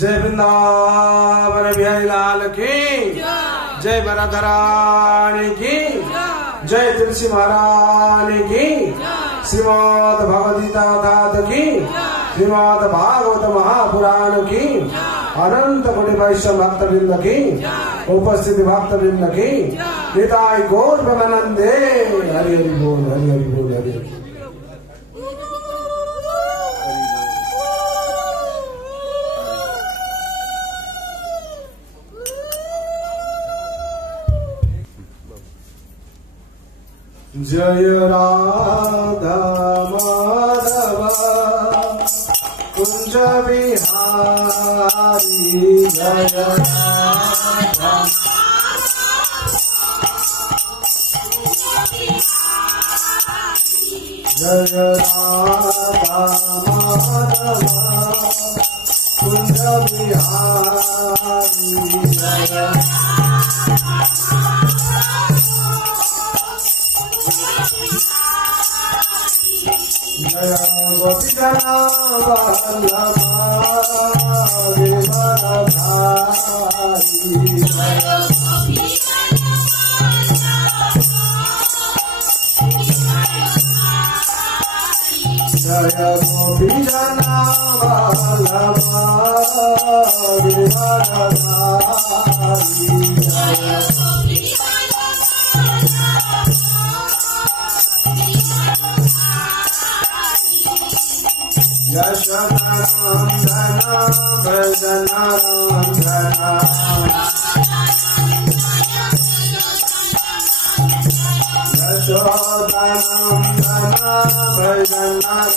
जय वृंदावन बिहारी लाल की जय वरधराणी की जय तुलसी महारानी की श्रीमद् भगवद्गीता तात की श्रीमद् भागवत महापुराण की अनंत कोटि वैष्णव भक्त वृंद की उपस्थित भक्त वृंद की निताय गौर प्रेमानंदे हरि हरि बोल हरि हरि बोल हरि हरि। जय राधा माधव कुंज बिहारी जय राधा जय राधा माधव कुंज बिहारी जय जय गोपी जना वल्लभा विमलधारी जय गोपी जना वल्लभा विमलधारी यशोदानंदन भजनानंदन यशोदानंदन भजनानंदन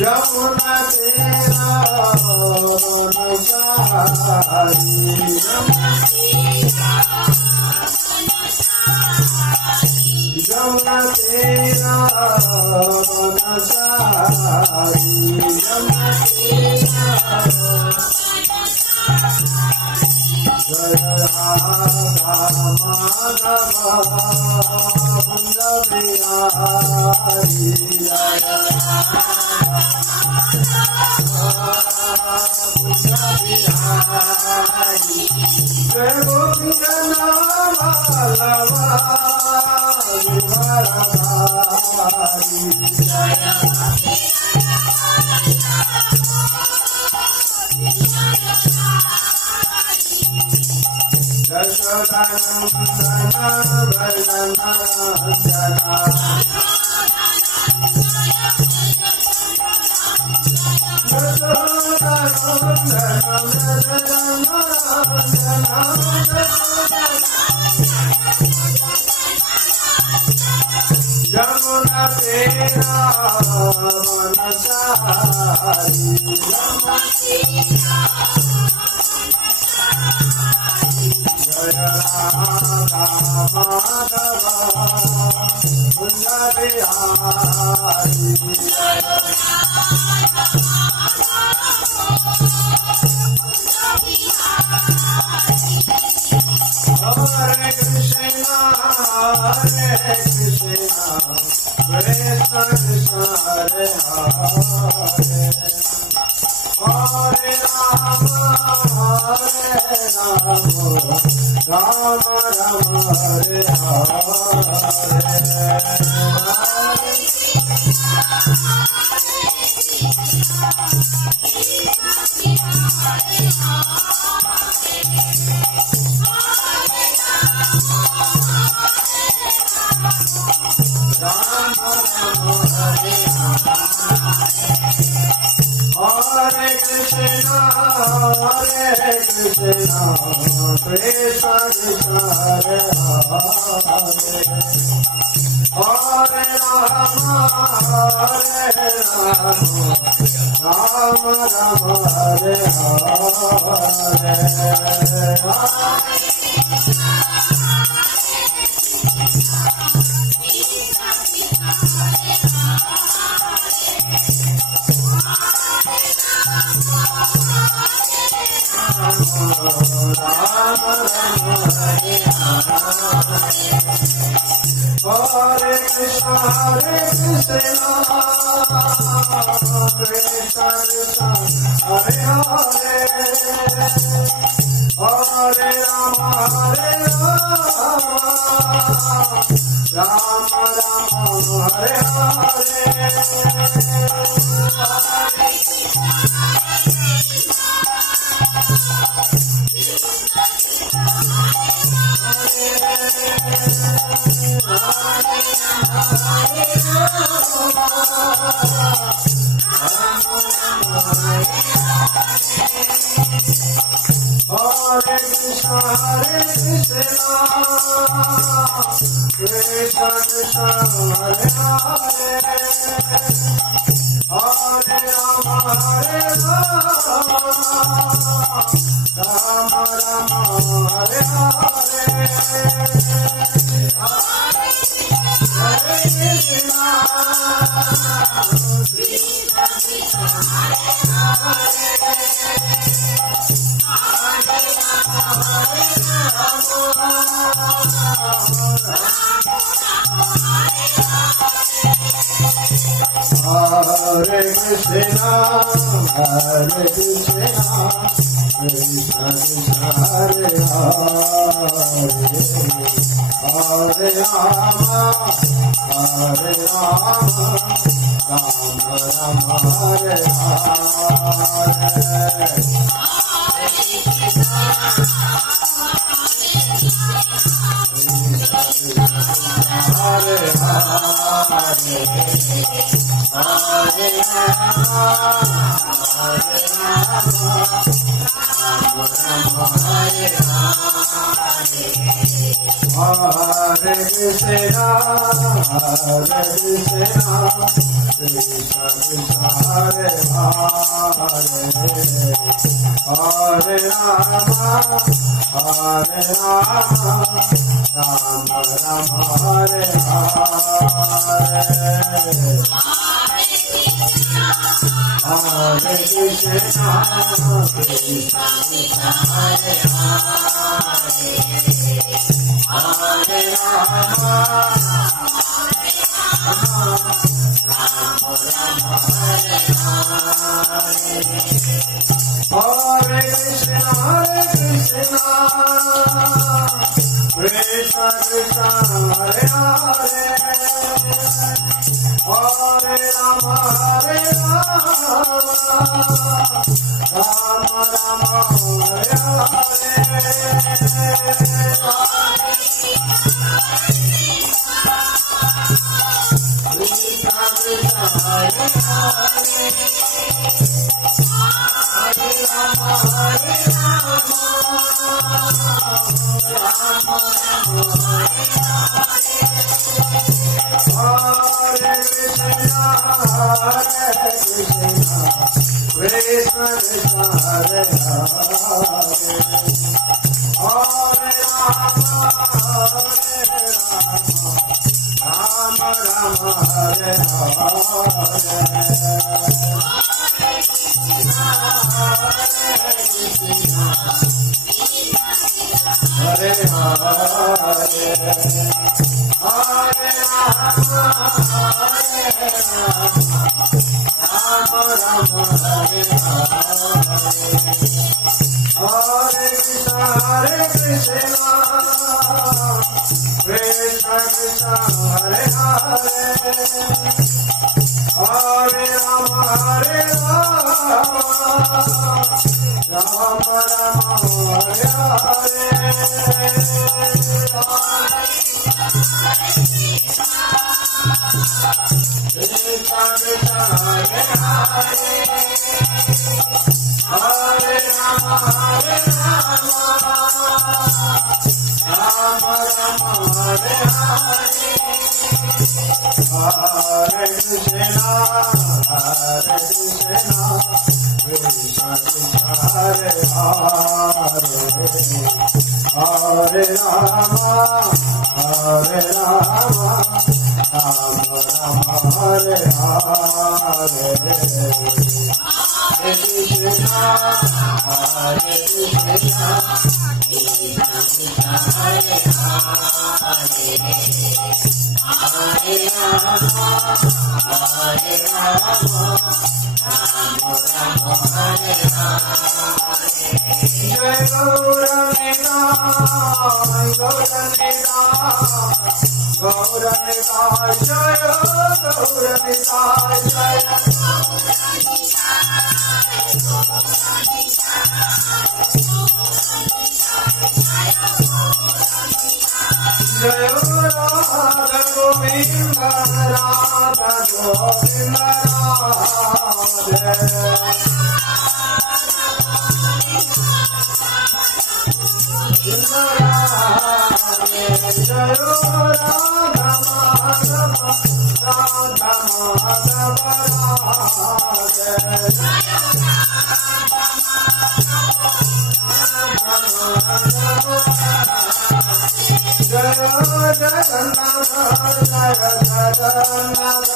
यमुना तेरा नशारी यमुना तेरा नशारी यमुना तेरा जय राधा माधव कुंज बिहारी जय जय गोपी जना वल्लभा विमलधारी यशोदानंदन भजनानंदन यमुना तेरा नशारी जय राधा माधव कुंज बिहारी हरे Krishna Krishna Krishna Hare Hare Hare Ram Ram Ram Hare Hare Krishna Krishna Krishna Hare Hare Hare Ram Ram Ram Hare Hare Hare Rama, Hare Hare Krishna Hare Krishna Krishna Hare Hare Hare Rama Hare Rama Rama Rama Hare Hare Jai Gaura Nitai Jaya Gaura Nitai Jaya Jaya Radha Govinda Radha Govinda Radha Jaya Radha Madhava Radha Madhava Jaya Jagannath Jaya Jagannath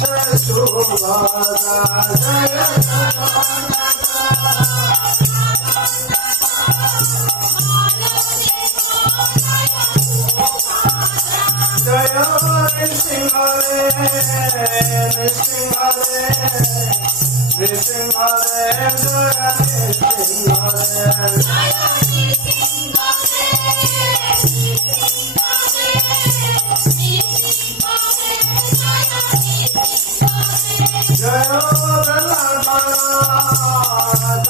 Jaya Subhadra Jaya Jagannath Jaya Nrsimhare Nrsimhare Nrsimhare Jaya Nrsimhare Jaya Prahlad Maharaj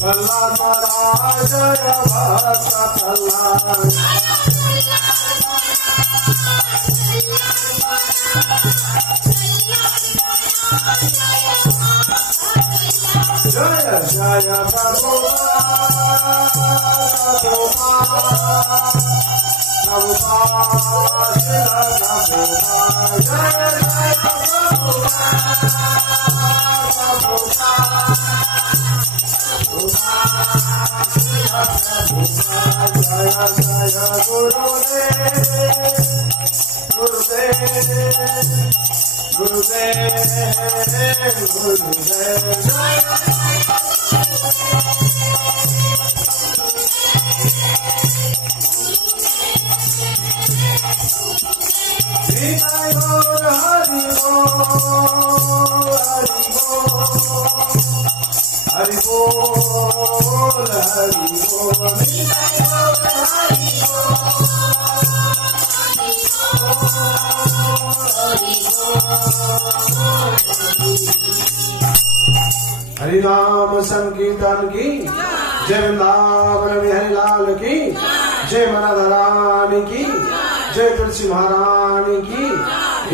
Prahlad Maharaj Jaya Bhakta Prahlad Jaya Jaya Prabhupada Prabhupada Srila Prabhupada Jaya Jaya Prabhupada Jaya Jaya Gurudev Gurudev Nitai Gaur Hari Bol Hari Bol Nitai Gaur Hari Hari नाम संकीर्तन की जय वृंदावन बिहारी लाल की जय मनाधरानी की जय तुलसी महारानी की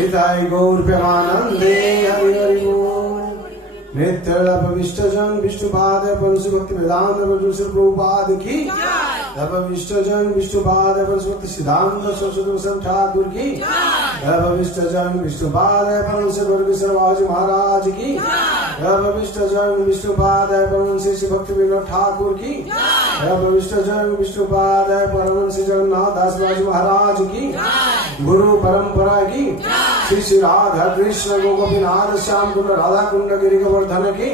हिताय गौर प्रेमानंदे हरि हरि बोल नित्य विष्ट जन विष्णुपाद परशु भक्ति वेदांत प्रभुपाद की विष्ट जन विष्णुपाद परशु भक्ति सिद्धांत सरस्वती ठाकुर की विष्ट जन विष्णुपाद परशु वर्ग सर्वाज महाराज की विष्ट जन विष्णुपाद परमहंस श्री भक्ति विनोद ठाकुर की विष्ट जन विष्णुपाद परमहंस जगन्नाथ दास महाराज की गुरु परंपरा की श्री श्री राधा कृष्ण गोपीनाथ श्याम कुंड राधा कुंड गिरि गोवर्धन की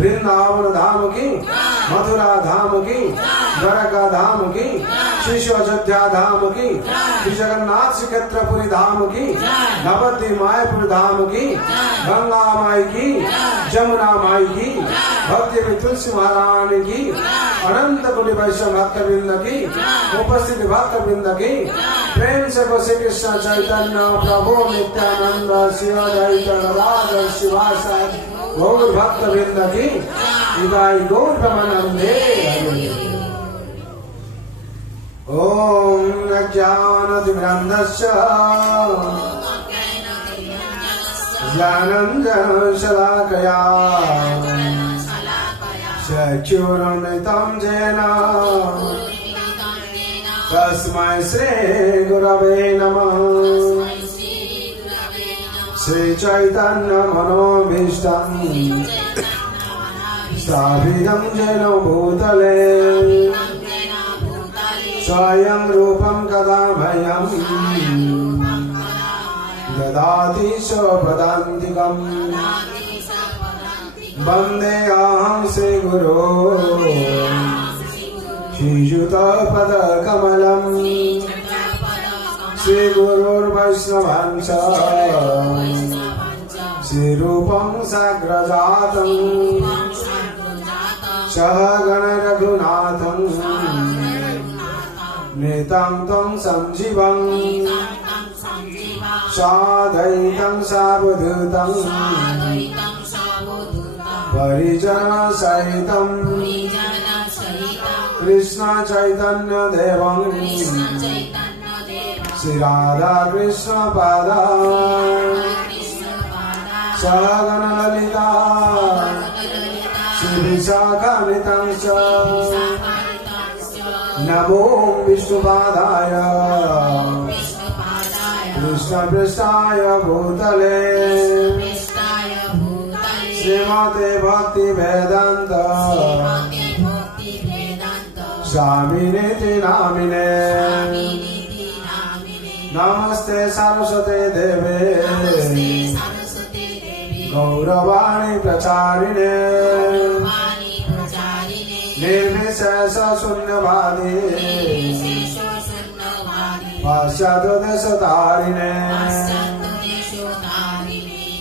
वृंदावन धाम की मथुरा धाम की द्वारका धाम की श्री अयोध्या धाम की श्री जगन्नाथ श्रीक्षेत्रपुरी धाम की नवद्वीप मायापुर धाम की गंगा माई की जमुना माई की भक्ति तुलसी महारानी की अनंत कोटि वैष्णव भक्त वृंद की उपस्थित भक्त वृंद की प्रेम से श्री कृष्ण चैतन्य प्रभु नित्यानंद शिव राधा शिवासाय गौर भक्त वृंद की हृदय गौर ब्रह्मानंदे ओम अज्ञानतिमिरन्धस्य ज्ञानञ्जनं शलाकया चक्षुरुन्मिलितं येन तस्मै श्री गुरवे नमः श्री चैतन्य मनोभीष्टं स्थापितं येन भूतले स्वयं रूपं कदा मह्यं ददाति स्वपदान्तिकम् वन्देऽहं श्रीगुरो श्रीयुतपदकमलम् श्रीगुरुर्वैष्णवांश श्रीरूपं साग्रजातं सहगण रघुनाथं नेतं तं संजीवं साद्वैतं सावधूतं परिजनसहितं कृष्ण चैतन्य देवं श्री राधा कृष्ण पादा सहगण ललिता श्री विशाखान्वितं च नमो विष्णुपादाय कृष्ण पृष्ठाय भूतले श्रीमते भक्ति वेदांत स्वामिनेति नामिने नमस्ते सरस्वते देवे गौरवाणी प्रचारिणे निर्विशेष शून्यवादी पाश्चात्यदेशतारिणे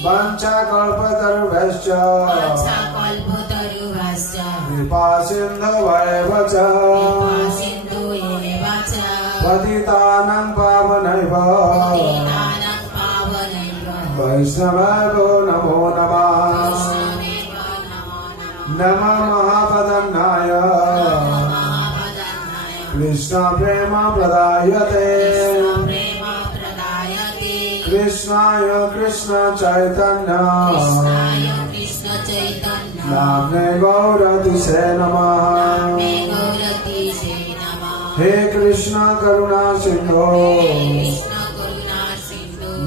वंशकल्पतरुभ्यश्च कृपा सिन्धुभ्येव च पतितानां पावनेभ्यो वैष्णवेभ्यो नमो नमः नमः महापदन्नाय कृष्ण प्रेम प्रदायते कृष्णाय कृष्ण चैतन्य नाम्ने गौरतिसे नमः हे कृष्ण करुणा सिंधो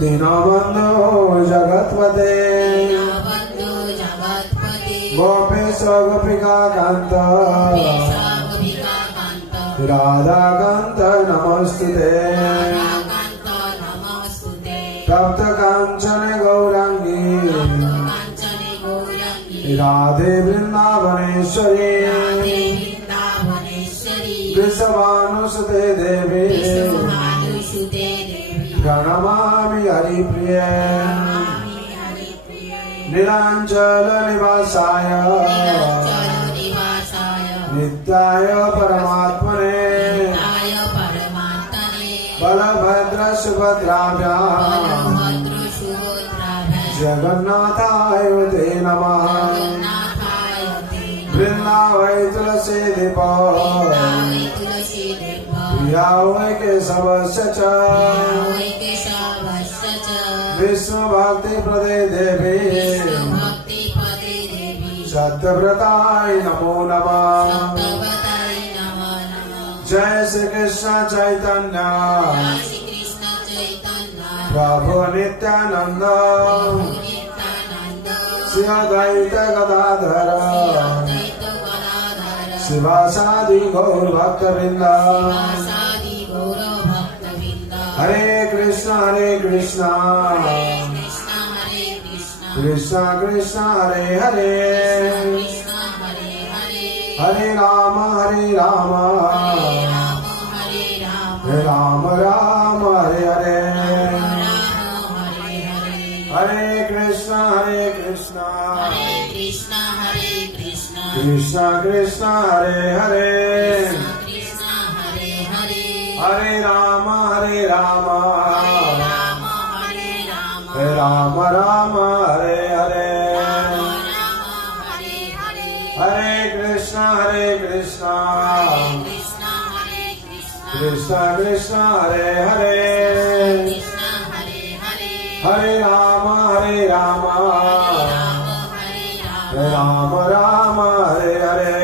दीनबंधो जगत्पते गोपेश गोपिका कांत राधा कांत नमस्ते तप्त कांचन गौरांगी राधे वृंदावनेश्वरी वृषभानुसुते देवी प्रणमामि हरिप्रिये नीलांचल निवासाय नित्याय परमात्मने बलभद्र सुभद्राभ्यां जगन्नाथाय ते नमः वृंदावै तुलसी दीप प्रिया वै केशवस्य च विष्णु भक्ति प्रदे देवी सत्यव्रताय नमो नमः जय श्री कृष्ण चैतन्य प्रभु नित्यानंद श्री अद्वैत गदाधर शिवासादि गौर भक्तवृंद हरे कृष्ण कृष्ण कृष्ण हरे हरे हरे राम राम राम हरे हरे हरे कृष्ण कृष्ण कृष्ण हरे हरे हरे राम राम राम हरे हरे हरे कृष्ण कृष्ण कृष्ण हरे हरे हरे राम राम राम हरे हरे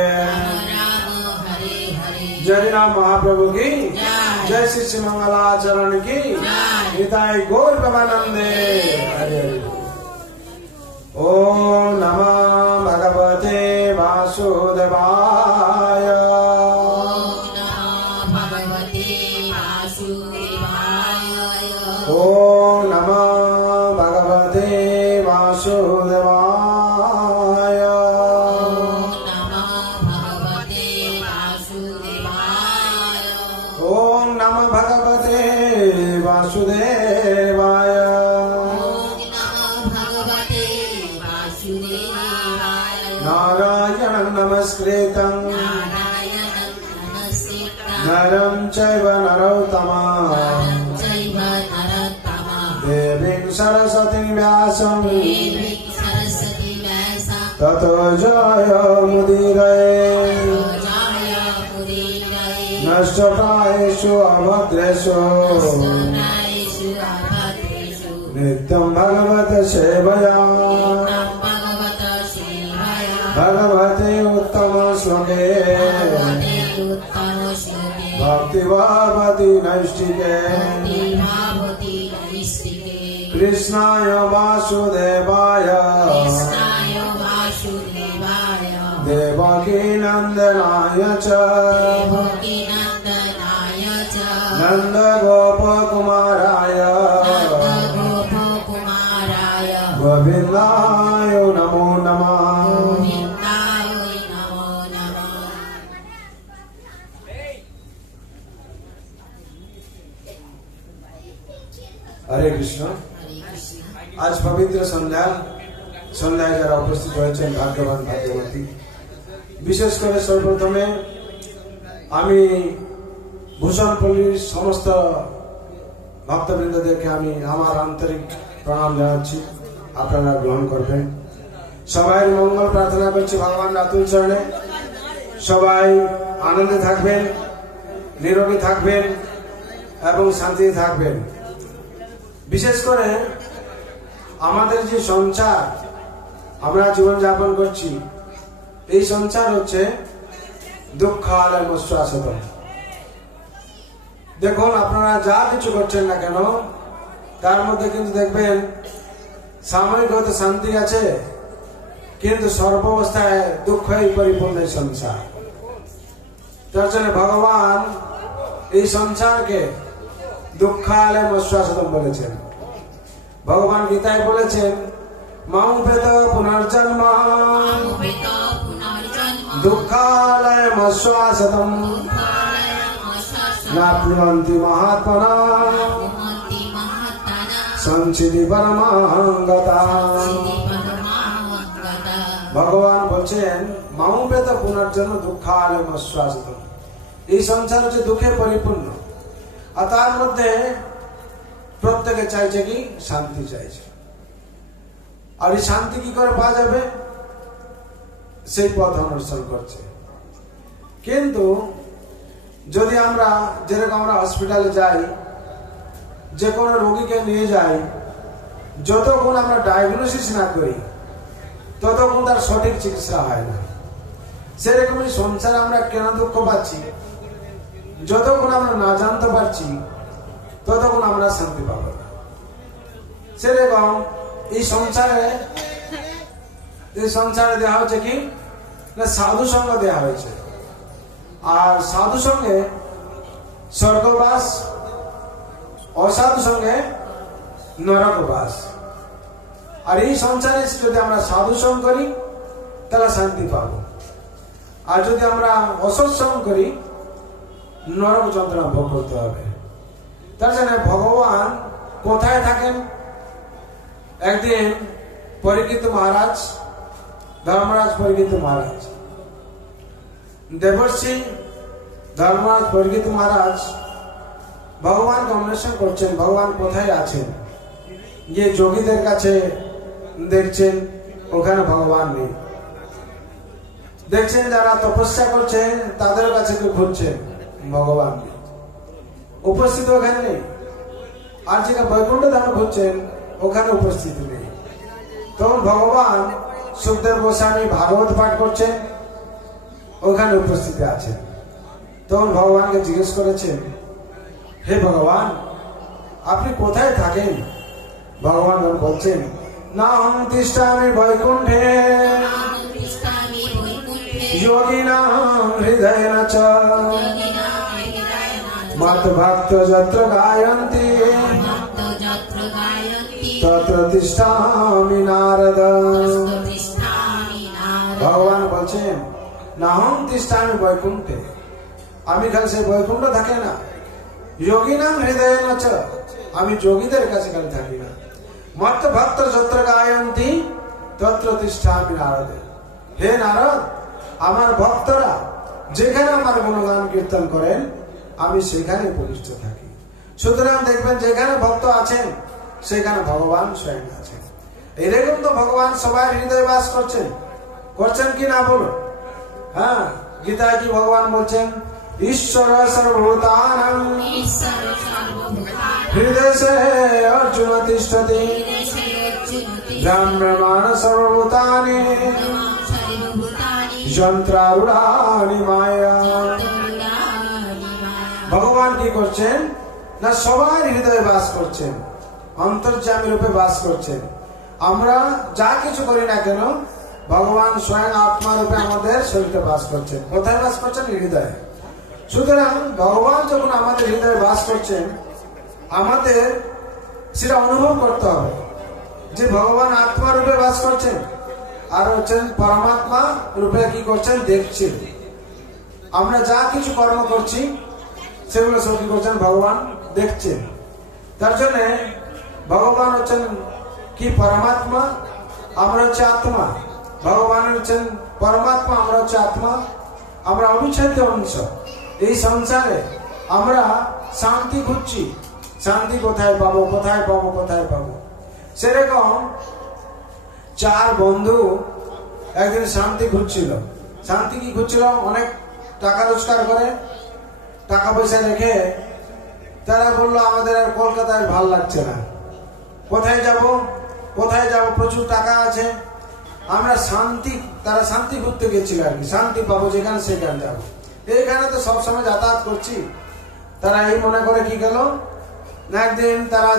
जय राम महाप्रभु की जय श्री श्री मंगलाचरण की निताई गौर प्रमानंदे हरे हरे। ओम नमः भगवते वासुदेवाय। वासुदेवाय। नारायणं नमस्कृतं नरं चैव नरोत्तमं देवीं सरस्वतीं व्यासं ततो जयमुदीरये। नष्टप्रायेषु अभद्रेषु नित्यं भगवत सेवया भगवते उत्तम श्लोके भक्ति भावति नैष्ठिके। कृष्णाय वासुदेवाय देवकी नंदनाय च नंद गोपकुमाराय गोविंदाय नमो नमः। हरे कृष्ण। आज पवित्र সন্ধ্যায় যারা উপস্থিত হয়েছেন ভাগ্যবান ভাগ্যবতী। বিশেষ করে সর্বপ্রথমে আমি ভূষণপল্লীর সমস্ত ভক্তবৃন্দদেরকে আমি আমার আন্তরিক প্রণাম জানাচ্ছি, আপনারা গ্রহণ করবেন। সবাই মঙ্গল প্রার্থনা করছি ভগবান রাতুল চরণে। সবাই আনন্দে থাকবেন, নিরোগী থাকবেন এবং শান্তিতে থাকবেন। বিশেষ করে আমাদের যে সংসার আমরা জীবন যাপন করছি, এই সংসার হচ্ছে দুঃখালয় মশ্বাসত। দেখুন আপনারা যা কিছু করছেন না কেন তার মধ্যে কিন্তু দেখবেন সাময়িক হয়তো শান্তি আছে, কিন্তু সর্বাবস্থায় দুঃখই পরিপূর্ণ এই সংসার। তার জন্য ভগবান এই সংসারকে দুঃখালয় মশ্বাসতম বলেছেন। ভগবান গীতায় বলেছেন মামুপেত পুনর্জন্ম দুঃখালয় মশ্বাসতম নাপ্নুবন্তি মহাত্মনা সঞ্চিতি পরমাঙ্গতা। ভগবান বলছেন মামুপেত পুনর্জন্ম দুঃখালয় মশ্বাসতম। এই সংসার হচ্ছে দুঃখে পরিপূর্ণ, আর তার মধ্যে প্রত্যেকে চাইছে কি শান্তি চাইছে। আর এই শান্তি কি করে পাওয়া যাবে সেই পথ অনুসরণ করছে। কিন্তু যদি আমরা যেরকম আমরা হসপিটালে যাই, যে কোনো রোগীকে নিয়ে যাই, যতক্ষণ আমরা ডায়াগনোসিস না করি ততক্ষণ তার সঠিক চিকিৎসা হয় না। সেরকমই সংসারে আমরা কেন দুঃখ পাচ্ছি, যতক্ষণ আমরা না জানতে পারছি ততক্ষণ আমরা শান্তি পাব না। সেরকম এই সংসারে দেওয়া হচ্ছে কি না সাধু সঙ্গ দেওয়া হয়েছে, আর সাধু সঙ্গে স্বর্গবাস, অসাধু সঙ্গে নরকবাস। আর এই সংসারে যদি আমরা সাধু সঙ্গ করি তাহলে শান্তি পাবো, আর যদি আমরা অসৎ সঙ্গ করি নরক যন্ত্রণা ভোগ করতে হবে। তার জন্য ভগবান কোথায় থাকেন? একদিন পরীক্ষিত মহারাজ, ধর্মরাজ পরীক্ষিত মহারাজ, দেবর্ষি ধর্মরাজ পরীক্ষিত মহারাজ ভগবানকে অন্বেষণ করছেন, ভগবান কোথায় আছেন। যে যোগীদের কাছে দেখছেন ওখানে ভগবান নেই, দেখছেন যারা তপস্যা করছেন তাদের কাছে ঘুরছেন, ভগবান নেই, উপস্থিত ওখানে নেই। আর যেটা বৈকুণ্ঠ ধাম ঘুরছেন ওখানে উপস্থিত নেই। তখন ভগবান সুখদেব গোস্বামী ভাগবত পাঠ করছেন, ওখানে উপস্থিত আছেন। তখন ভগবানকে জিজ্ঞেস করেছেন, হে ভগবান আপনি কোথায় থাকেন? ভগবান বলছেন না হম তিষ্ঠামি বৈকুণ্ঠে যোগিনাম হৃদয়েন চ মত ভক্ত যত্র গায়ন্তি তত্র তিষ্ঠামি নারদ। ভগবান বলছেন না হম তিষ্ঠামি বৈকুণ্ঠে, আমি খালি সে বৈকুণ্ঠ থাকে না, যোগিনাম হৃদয়েন চ আমি যোগীদের কাছে কেন থাকি না? মত্ত ভক্ত যত্র গায়ন্তি তত্র তিষ্ঠামি নারদে। হে নারদ, আমার ভক্তরা যেখানে আমার গুণগান কীর্তন করেন আমি সেখানে উপবিষ্ট থাকি। সুতরাং দেখবেন যেখানে ভক্ত আছেন সেখানে ভগবান স্বয়ং আছেন। এরকম তো ভগবান সবাই হৃদয়ে বাস করছেন, করছেন কি না বলুন? হ্যাঁ, গীতায় কি ভগবান বলছেন? ঈশ্বর সর্বভূতানাং হৃদয়ে অর্জুন তিষ্ঠতি ব্রহ্মাণ সর্বভূতানি যন্ত্রারূঢ়ানি মায়া। ভগবান কি করছেন না সবার হৃদয়ে বাস করছেন, অন্তর্যামী রূপে বাস করছেন। আমরা যা কিছু করি না কেন ভগবান স্বয়ং আত্মা রূপে আমাদের শরীরে বাস করছেন। কোথায় বাস করছেন? হৃদয়ে। সুতরাং ভগবান যখন আমাদের হৃদয়ে বাস করছেন আমাদের সেটা অনুভব করতে হবে যে ভগবান আত্মা রূপে বাস করছেন আর হচ্ছেন পরমাত্মা রূপে কি করছেন দেখছেন। আমরা যা কিছু কর্ম করছি সেগুলো সব কি করছেন ভগবান দেখছেন। তার জন্য ভগবান হচ্ছেন কি পরমাত্মা, আমরা হচ্ছে আত্মা। ভগবান হচ্ছেন পরমাত্মা, আমরা হচ্ছে আত্মা। আমরা অবিচ্ছেদ্য অংশ। এই সংসারে আমরা শান্তি খুঁজছি, শান্তি কোথায় পাবো, কোথায় পাবো, কোথায় পাবো। সেরকম চার বন্ধু একদিন শান্তি খুঁজছিল। শান্তি কি খুঁজছিল? অনেক টাকা রোজগার করে, টাকা পয়সা রেখে তারা বললো আমাদের আর কলকাতায় ভাল লাগছে না, কোথায় যাব, কোথায় যাব, প্রচুর টাকা আছে, আমরা শান্তি, তারা শান্তি খুঁজতে গেছিল আর কি, শান্তি পাবো যেখানে সেখানে যাবো। এইখানে তো সবসময় যাতায়াত করছি। তারা এই মনে করে কি গেল না একদিন তারা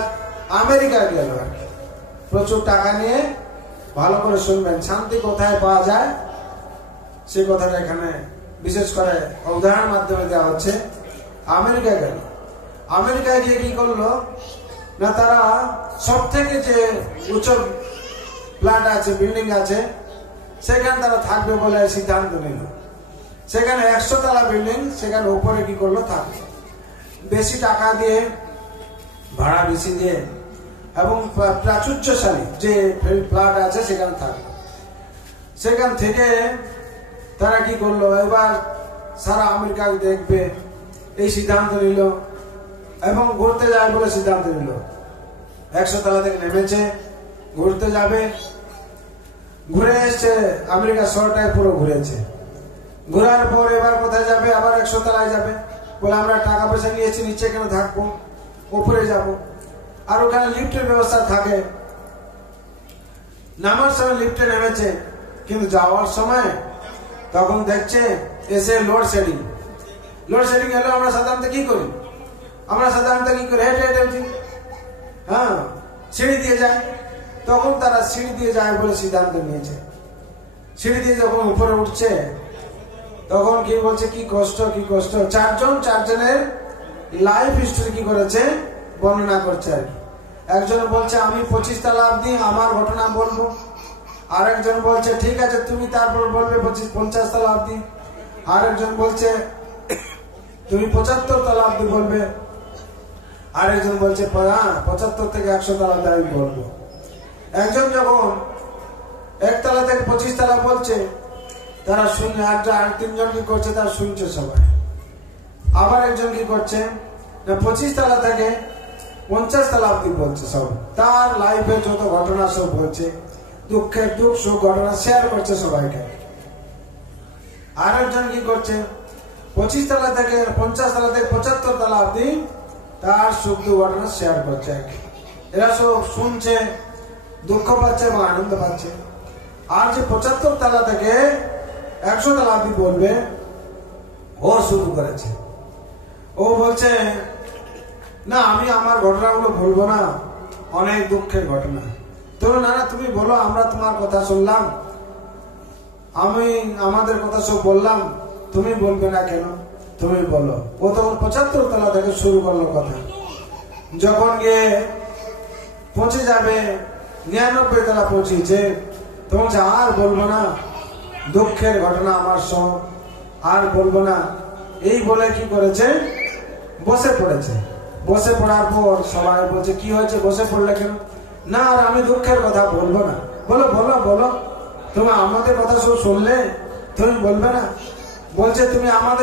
আমেরিকা গেল আর কি, প্রচুর টাকা নিয়ে। ভালো করে শুনবেন, শান্তি কোথায় পাওয়া যায় সে কথাটা এখানে বিশেষ করে উদাহরণ মাধ্যমে দেওয়া হচ্ছে। আমেরিকা গেল, আমেরিকায় গিয়ে কি করলো না তারা সব থেকে যে উচ্চ ফ্ল্যাট আছে, বিল্ডিং আছে, সেখানে তারা থাকবে বলে সিদ্ধান্ত নিল। সেখানে 100 তলা বিল্ডিং, সেখানে উপরে কি করলো থাকবে, বেশি টাকা দিয়ে, ভাড়া বেশি দিয়ে এবং প্রাচুর্যশালী যে ফ্ল্যাট আছে সেখানে থাকবে। সেখান থেকে তারা কি করলো, এবার সারা আমেরিকা দেখবে এই সিদ্ধান্ত নিল এবং ঘুরতে যাবে বলে সিদ্ধান্ত নিল। 100 তলা থেকে নেমেছে, ঘুরতে যাবে, ঘুরে এসছে, আমেরিকা শহরটায় পুরো ঘুরেছে। ঘোরার পর এবার কোথায় যাবে, আবার 100 তলায় যাবে বলে আমরা টাকা পয়সা নিয়েছি, নিচে কেন থাকবো, উপরে যাব। আর ওখানে লিফটের ব্যবস্থা থাকে, নামার সময় লিফটে নেমেছে, কিন্তু যাওয়ার সময় তখন দেখছে এসে লোডশেডিং। লোডশেডিং হলে আমরা সাধারণত কি করি, আমরা সাধারণত কি করি, হেঁটে হেঁটে উঠি, হ্যাঁ সিঁড়ি দিয়ে যায়। তখন তারা সিঁড়ি দিয়ে যায় বলে সিদ্ধান্ত নিয়েছে। সিঁড়ি দিয়ে যখন উপরে উঠছে তখন কি বলছে, কি কষ্ট, কি কষ্ট। চারজনের লাইফ হিস্টরি কি করেছে বর্ণনা করছে আর কি। একজন বলছে আমি 25 তলা অব্দি আমার ঘটনা বলবো, আর একজন বলছে ঠিক আছে তুমি তারপর বলবে 50 তলা অব্দি, আর একজন বলছে তুমি 75 তলা অব্দি বলবে, আর একজন বলছে 75 থেকে 100 তলা অব্দি আমি বলবো। একজন যখন 1 তলা থেকে 25 তলা বলছে তারা শুনে, আর 3জন কি করছে তারা শুনছে সবাই। আবার একজন কি করছে না 25 তলা থেকে 50 তলা অব্দি বলছে সব, তার লাইফে যত ঘটনা সব বলছে, দুঃখের দুঃখ সুখ ঘটনা শেয়ার করছে সবাইকে। আর একজন কি করছে 25 তলা থেকে 50 তলা থেকে 75 তলা অব্দি তার সুখ দুঃখ ঘটনা শেয়ার করছে। এরা সব শুনছে, দুঃখ পাচ্ছে এবং আনন্দ পাচ্ছে। আর যে 75 তলা থেকে 100 তলা অব্দি বলবে ও শুরু করেছে, ও বলছে না আমি আমার ঘটনাগুলো বলবো না, অনেক দুঃখের ঘটনা। তুমি না তুমি বলো, আমরা তোমার কথা শুনলাম, আমি আমাদের কথা সব বললাম, তুমি বলবে না কেন, তুমি বলো। ও তখন 75 তলা থেকে শুরু করলো কথা। যখন গিয়ে পৌঁছে যাবে 99 তলা পৌঁছেছে, তখন আর বলবো না, দুঃখের ঘটনা আমার সব আর বলবো না, এই বলে কি করেছে বসে পড়েছে। বসে পড়ার পর সবাই বলছে কি হয়েছে, বসে পড়লে কেন? না আর আমি দুঃখের কথা বলবো না। বলো বলো বলো, তুমি আমাদের কথা সব শুনলে, তুমি বলবে না? বলছে তুমি আমার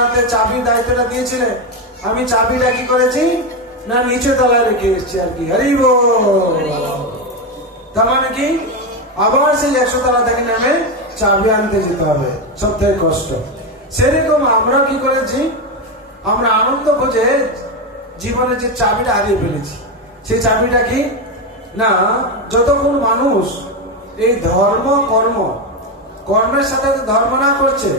হাতে চাবির দায়িত্বটা দিয়েছিলে, আমি চাবিটা কি করেছি না নিচে তলায় রেখে এসেছি আর কি। হরি বল। তার মানে কি আবার সেই 100 তলা থেকে নেমে চাবি আনতে যেতে হবে, সব থেকে কষ্ট। সেরকম আমরা কি করেছি, আমরা আনন্দ খোঁজে জীবনে যে চাবিটা হারিয়ে ফেলেছি। সেই চাবিটা কি না, যতক্ষণ মানুষ এই ধর্ম কর্মের সাথে ধর্ম না করছে,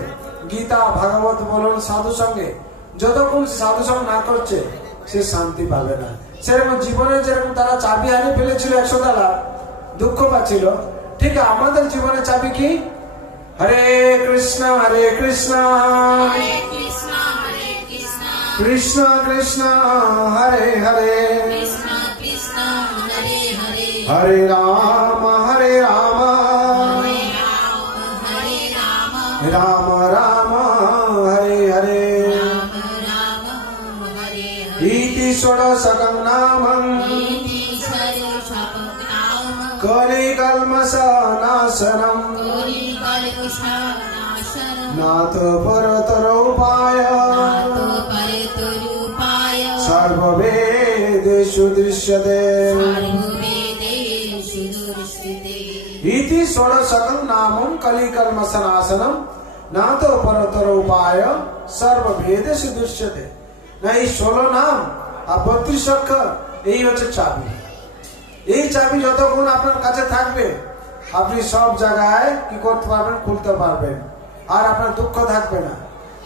গীতা ভাগবত বলুন সাধু সঙ্গে, যতক্ষণ সাধু সঙ্গ না করছে সে শান্তি পাবে না। সেরকম জীবনে যেরকম তারা চাবি হারিয়ে ফেলেছিল 100 তলা, দুঃখ পাচ্ছিল, ঠিক আমাদের জীবনে চাবি কি? হরে কৃষ্ণ কৃষ্ণ কৃষ্ণ হরে হরে, হরে রাম রাম রাম হরে হরে। ইতি ষোড়শকং নামং কলিকল্মষনাশনম নাথ পরতর উপায় সর্ববেদেষু দৃশ্যতে। ইতি ষোড়শকং নামং কলিকল্মষনাশনম নাথ পরতর উপায় সর্ববেদেষু দৃশ্যতে। না এই 16 নাম আর 32 অক্ষর, এই হচ্ছে চাবি। এই চাবি যতক্ষণ আপনার কাছে থাকবে আপনি সব জায়গায় কি করতে পারবেন, খুলতে পারবেন, আর আপনার দুঃখ থাকবে না।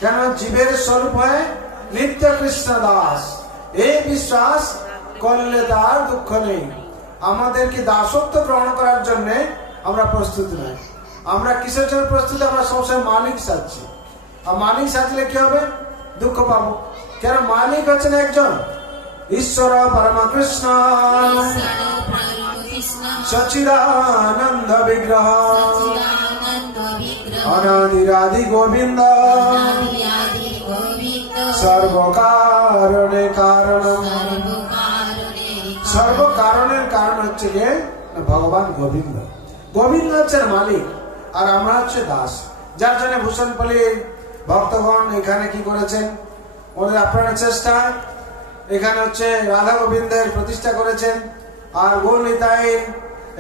কেন? জীবের স্বরূপ হয় নিত্য কৃষ্ণ দাস, এই বিশ্বাস করলে তার দুঃখ নেই। আমাদেরকে দাসত্ব গ্রহণ করার জন্য আমরা প্রস্তুত নই। আমরা কিসের জন্য প্রস্তুত? আমরা সবসময় মালিক সাজছি, আর মালিক সাজলে কি হবে? দুঃখ পাবো। কেন? মালিক হচ্ছেন একজন ঈশ্বর পরমকৃষ্ণ সচ্চিদানন্দ বিগ্রহ অনাদিরাদি গোবিন্দ সর্বকারণে কারণ। সর্বকারণের কারণ হচ্ছে যে ভগবান গোবিন্দ। গোবিন্দ হচ্ছেন মালিক আর আমরা হচ্ছে দাস। যার জন্য ভূষণপল্লীর ভক্তগণ এখানে কি করেছেন, ওদের আপ্রাণ চেষ্টায় এখানে হচ্ছে রাধা গোবিন্দের প্রতিষ্ঠা করেছেন, আর গৌরনিতাই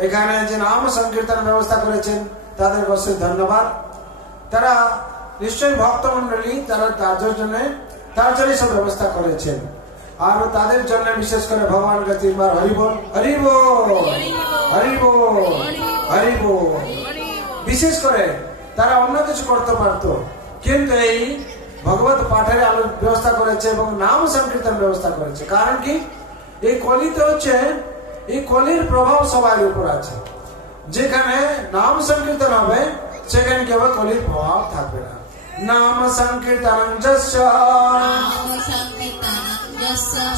এখানে যে নাম সংকীর্তন ব্যবস্থা করেছেন তাদের অবশ্যই ধন্যবাদ। তারা নিশ্চয়ই ভক্তমন্ডলী, তারা তার জন্য সব ব্যবস্থা করেছেন। আর তাদের জন্য বিশেষ করে ভগবান কে 3 বার হরি বল হরি বল হরি বল হরি বল। বিশেষ করে তারা অন্য কিছু করতে পারতো, কিন্তু এই ভগবত পাঠের ব্যবস্থা করেছে এবং নাম সংকীর্তন ব্যবস্থা করেছে। কারণ কি? এই কলিতে হচ্ছে, এই কলির প্রভাব সবার উপর আছে। যেখানে নাম সংকীর্তন হবে সেখানে কেবল কলির প্রভাব থাকবে না। নাম সংকীর্তন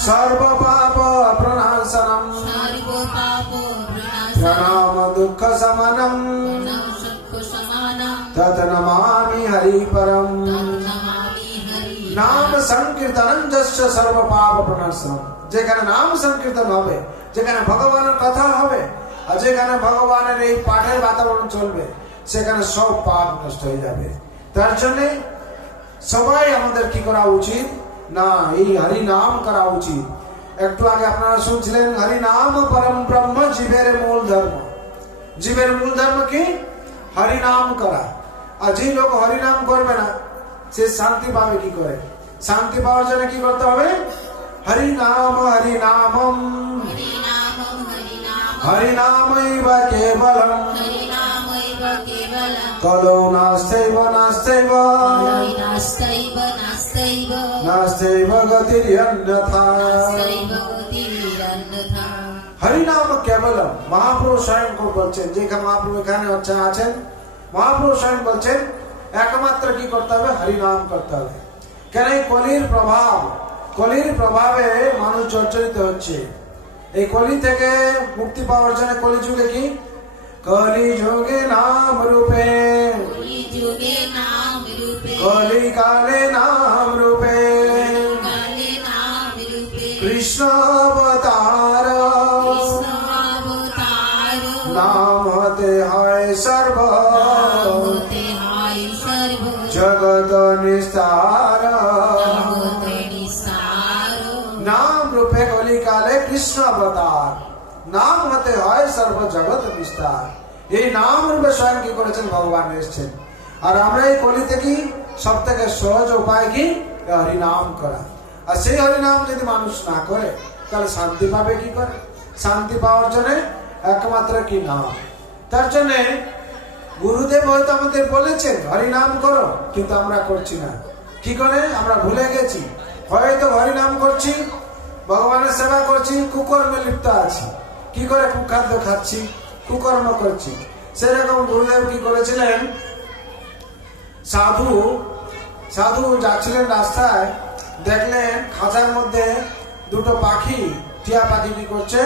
সর্ব পাপ প্রণাশনম প্রণাম দুঃখ শমনম তত নমামি হরি পরম। নাম সংকীর্তন সর্ব পাপ প্রণাশনম। যেখানে নাম সংকীর্তন হবে, যেখানে ভগবানের কথা হবে, আর যেখানে ভগবানের এই পাঠের বাতাবরণ চলবে, সেখানে সব পাপ নষ্ট হয়ে যাবে। তার জন্য সবাই আমাদের কি করা উচিত না, এই হরি নাম করা উচিত। একটু আগে আপনারা শুনছিলেন হরি নাম পরম ব্রহ্ম, জীবের মূল ধর্ম। জীবের মূল ধর্ম কি? হরি নাম করা। আর যে লোক হরি নাম করবে না সে শান্তি পাবে কি করে? শান্তি পাওয়ার জন্য কি করতে হবে? হরি নাম হরি নামম হরি নামৈব কেবলম কলৌ নাস্তেব নাস্তেব নাস্তেব গতিরন্যথা। হরি নাম কেবলম। মহাপুরুষ স্বয়ং বলছেন, যে মহাপুরুষ এখানে আছেন, মহাপুরুষ স্বয়ং বলছেন একমাত্র কি করতে হবে? হরি নাম করতে হবে। কেন? এই কলির প্রভাবে মানুষ জর্জরিত হচ্ছে। এই কলি থেকে মুক্তি পাওয়ার জন্য কলিযুগে কি? কলিযুগে নাম রূপে কলি কালে নাম রূপে নাম হতে হয় সর্ব জগৎ বিস্তার। এই নাম রূপে স্বয়ং কি করেছেন ভগবান এসেছেন। আর আমরা এই কলিতে কি সব থেকে সহজ উপায় কি হরিনাম করা। আর সেই হরিনাম যদি মানুষ না করে তাহলে শান্তি পাবে কি করে? শান্তি পাওয়ার জন্য একমাত্র কি নাম। তার জন্য গুরুদেব হয়তো আমাদের বলেছেন হরিনাম করো, কিন্তু আমরা করছি না। কি করে? আমরা ভুলে গেছি। হয়তো হরিনাম করছি, ভগবানের সেবা করছি, কুকর্মে লিপ্ত আছি। কি করে? কুখাদ্য খাচ্ছি, কুকর্ম করছি। সেরকম গুরুদেব কি করেছিলেন, সাধু যাচ্ছিলেন রাস্তায়, দেখলেন খাঁচার মধ্যে দুটো পাখি, টিয়া পাখি কি করছে,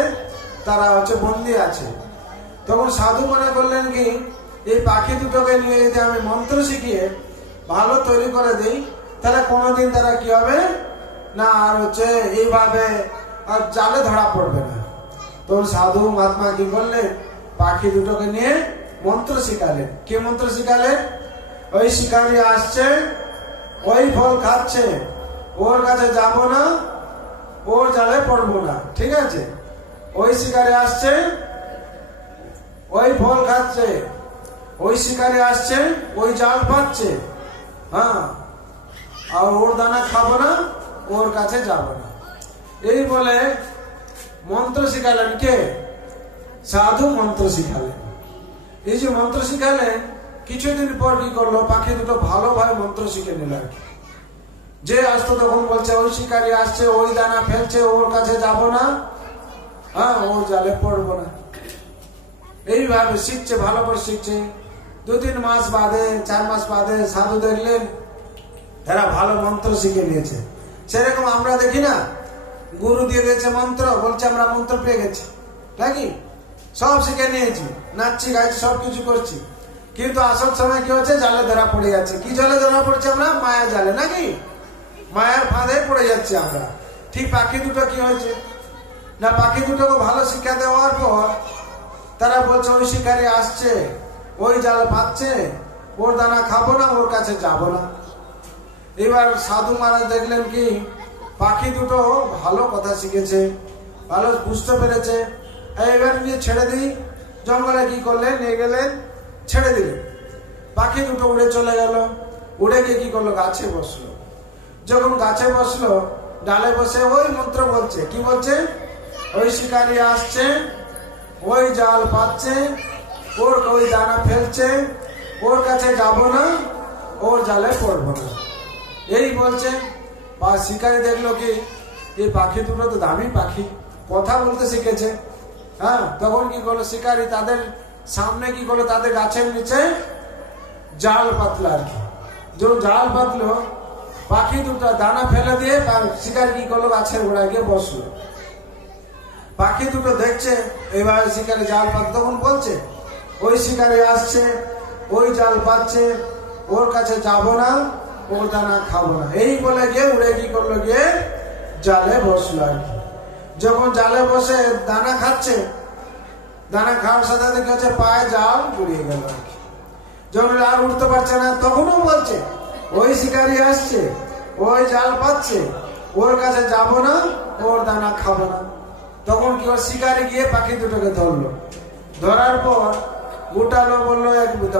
তারা বন্দি আছে। তখন সাধু মনে করলেন কি এই পাখি দুটোকে নিয়ে যদি আমি মন্ত্র শিখিয়ে ভালো তৈরি করে দিই তাহলে কোনোদিন তারা কি হবে না আর এইভাবে আর জালে ধরা পড়বে না। তখন সাধু মহাত্মা কি করলেন, পাখি দুটোকে নিয়ে মন্ত্র শিখালেন। কি মন্ত্র শিখালেন? ওই শিকারী আসছে, ওই ফল খাচ্ছে, ওর কাছে যাব না, ওর জালে পড়বো না। ঠিক আছে? ওই শিকারী আসছে, ওই ফল খাচ্ছে, ওই শিকারী আসছে, ওই জাল পাচ্ছে, হ্যাঁ, আর ওর দানা খাবো না, ওর কাছে যাব না। এই বলে মন্ত্র শিখালেন। কে? সাধু মন্ত্র শিখালেন। এই যে মন্ত্র শিখালেন, কিছুদিন পর কি করলো, পাখি দুটো ভালোভাবে মন্ত্র শিখে নিল আর কি। যে আসতো তখন বলছে ওই শিকারী আসছে, ওই দানা ফেলছে, ওর কাছে যাব না, হ্যাঁ, ওর জালে পড়বো না। এইভাবে শিখছে, ভালো করে শিখছে। 2-3 মাস বাদে, 4 মাস বাদে সাধু দেখলেন এরা ভালো মন্ত্র শিখে নিয়েছে। সেরকম আমরা দেখি না, গুরু দিয়ে দিয়েছে মন্ত্র, বলছে আমরা মন্ত্র পেয়ে গেছি, নাকি সব শিখে নিয়েছি, নাচছি গাইছি, সবকিছু করছি, কিন্তু আসল সময় কি হচ্ছে, জালে ধরা পড়ে যাচ্ছে। কি জালে ধরা পড়ছে আমরা? মায়া জালে, নাকি মায়ার ফাঁদে পড়ে যাচ্ছি আমরা। ঠিক পাখি দুটো কি হয়েছে না, পাখি দুটোকে ভালো শিক্ষা দেওয়ার পর তারা বলছে ওই শিকারী আসছে, ওই জাল পাচ্ছে, ওর দানা খাবো না, ওর কাছে যাব না। এবার সাধু মহারাজ দেখলেন কি পাখি দুটো ভালো কথা শিখেছে, ভালো বুঝতে পেরেছে, এবার নিয়ে ছেড়ে দিই। জঙ্গলে কি করলেন, নিয়ে গেলেন, ছেড়ে দিলেন। পাখি দুটো উড়ে চলে গেল। উড়ে গিয়ে কি করলো, গাছে বসলো। যখন গাছে বসলো, ডালে বসে ওই মন্ত্র বলছে। কি বলছে? ওই শিকারী আসছে, ওই জাল পাচ্ছে, ওর ওই দানা ফেলছে, ওর কাছে যাব না, ওর জালে পড়বো না, এই বলছে। বা শিকারী দেখলো কি এই পাখি দুটো তো দামি পাখি, কথা বলতে শিখেছে। হ্যাঁ, তখন কি করলো শিকারী তাদের সামনে কি করলো, তাদের গাছের নিচে জাল পাতলো আর কি। যখন জাল পাতলো, পাখি দুটো দানা ফেলে দিয়ে শিকারী কি করলো, গাছের গোড়ায় গিয়ে বসলো। পাখি দুটো দেখছে এইভাবে শিকারী জাল পাত, তখন বলছে ওই শিকারী আসছে, ওই জাল পাচ্ছে, ওর কাছে যাব না, ওর দানা খাবো না, এই বলে গিয়ে উড়ে কি করলো, গিয়ে জালে বসলো আর কি। যখন জালে বসে দানা খাচ্ছে, দানা খাওয়ার সাথে সাথে কি হচ্ছে, পায়ে জাল জড়িয়ে গেল আর কি। যখন আর উঠতে পারছে না, তখনও বলছে ওই শিকারী আসছে, ওই জাল পাচ্ছে, ওর কাছে যাব না, ওর দানা খাবো না। তখন কি ওর শিকারী গিয়ে পাখি দুটোকে ধরলো। ধরার পর গোটালো, বললো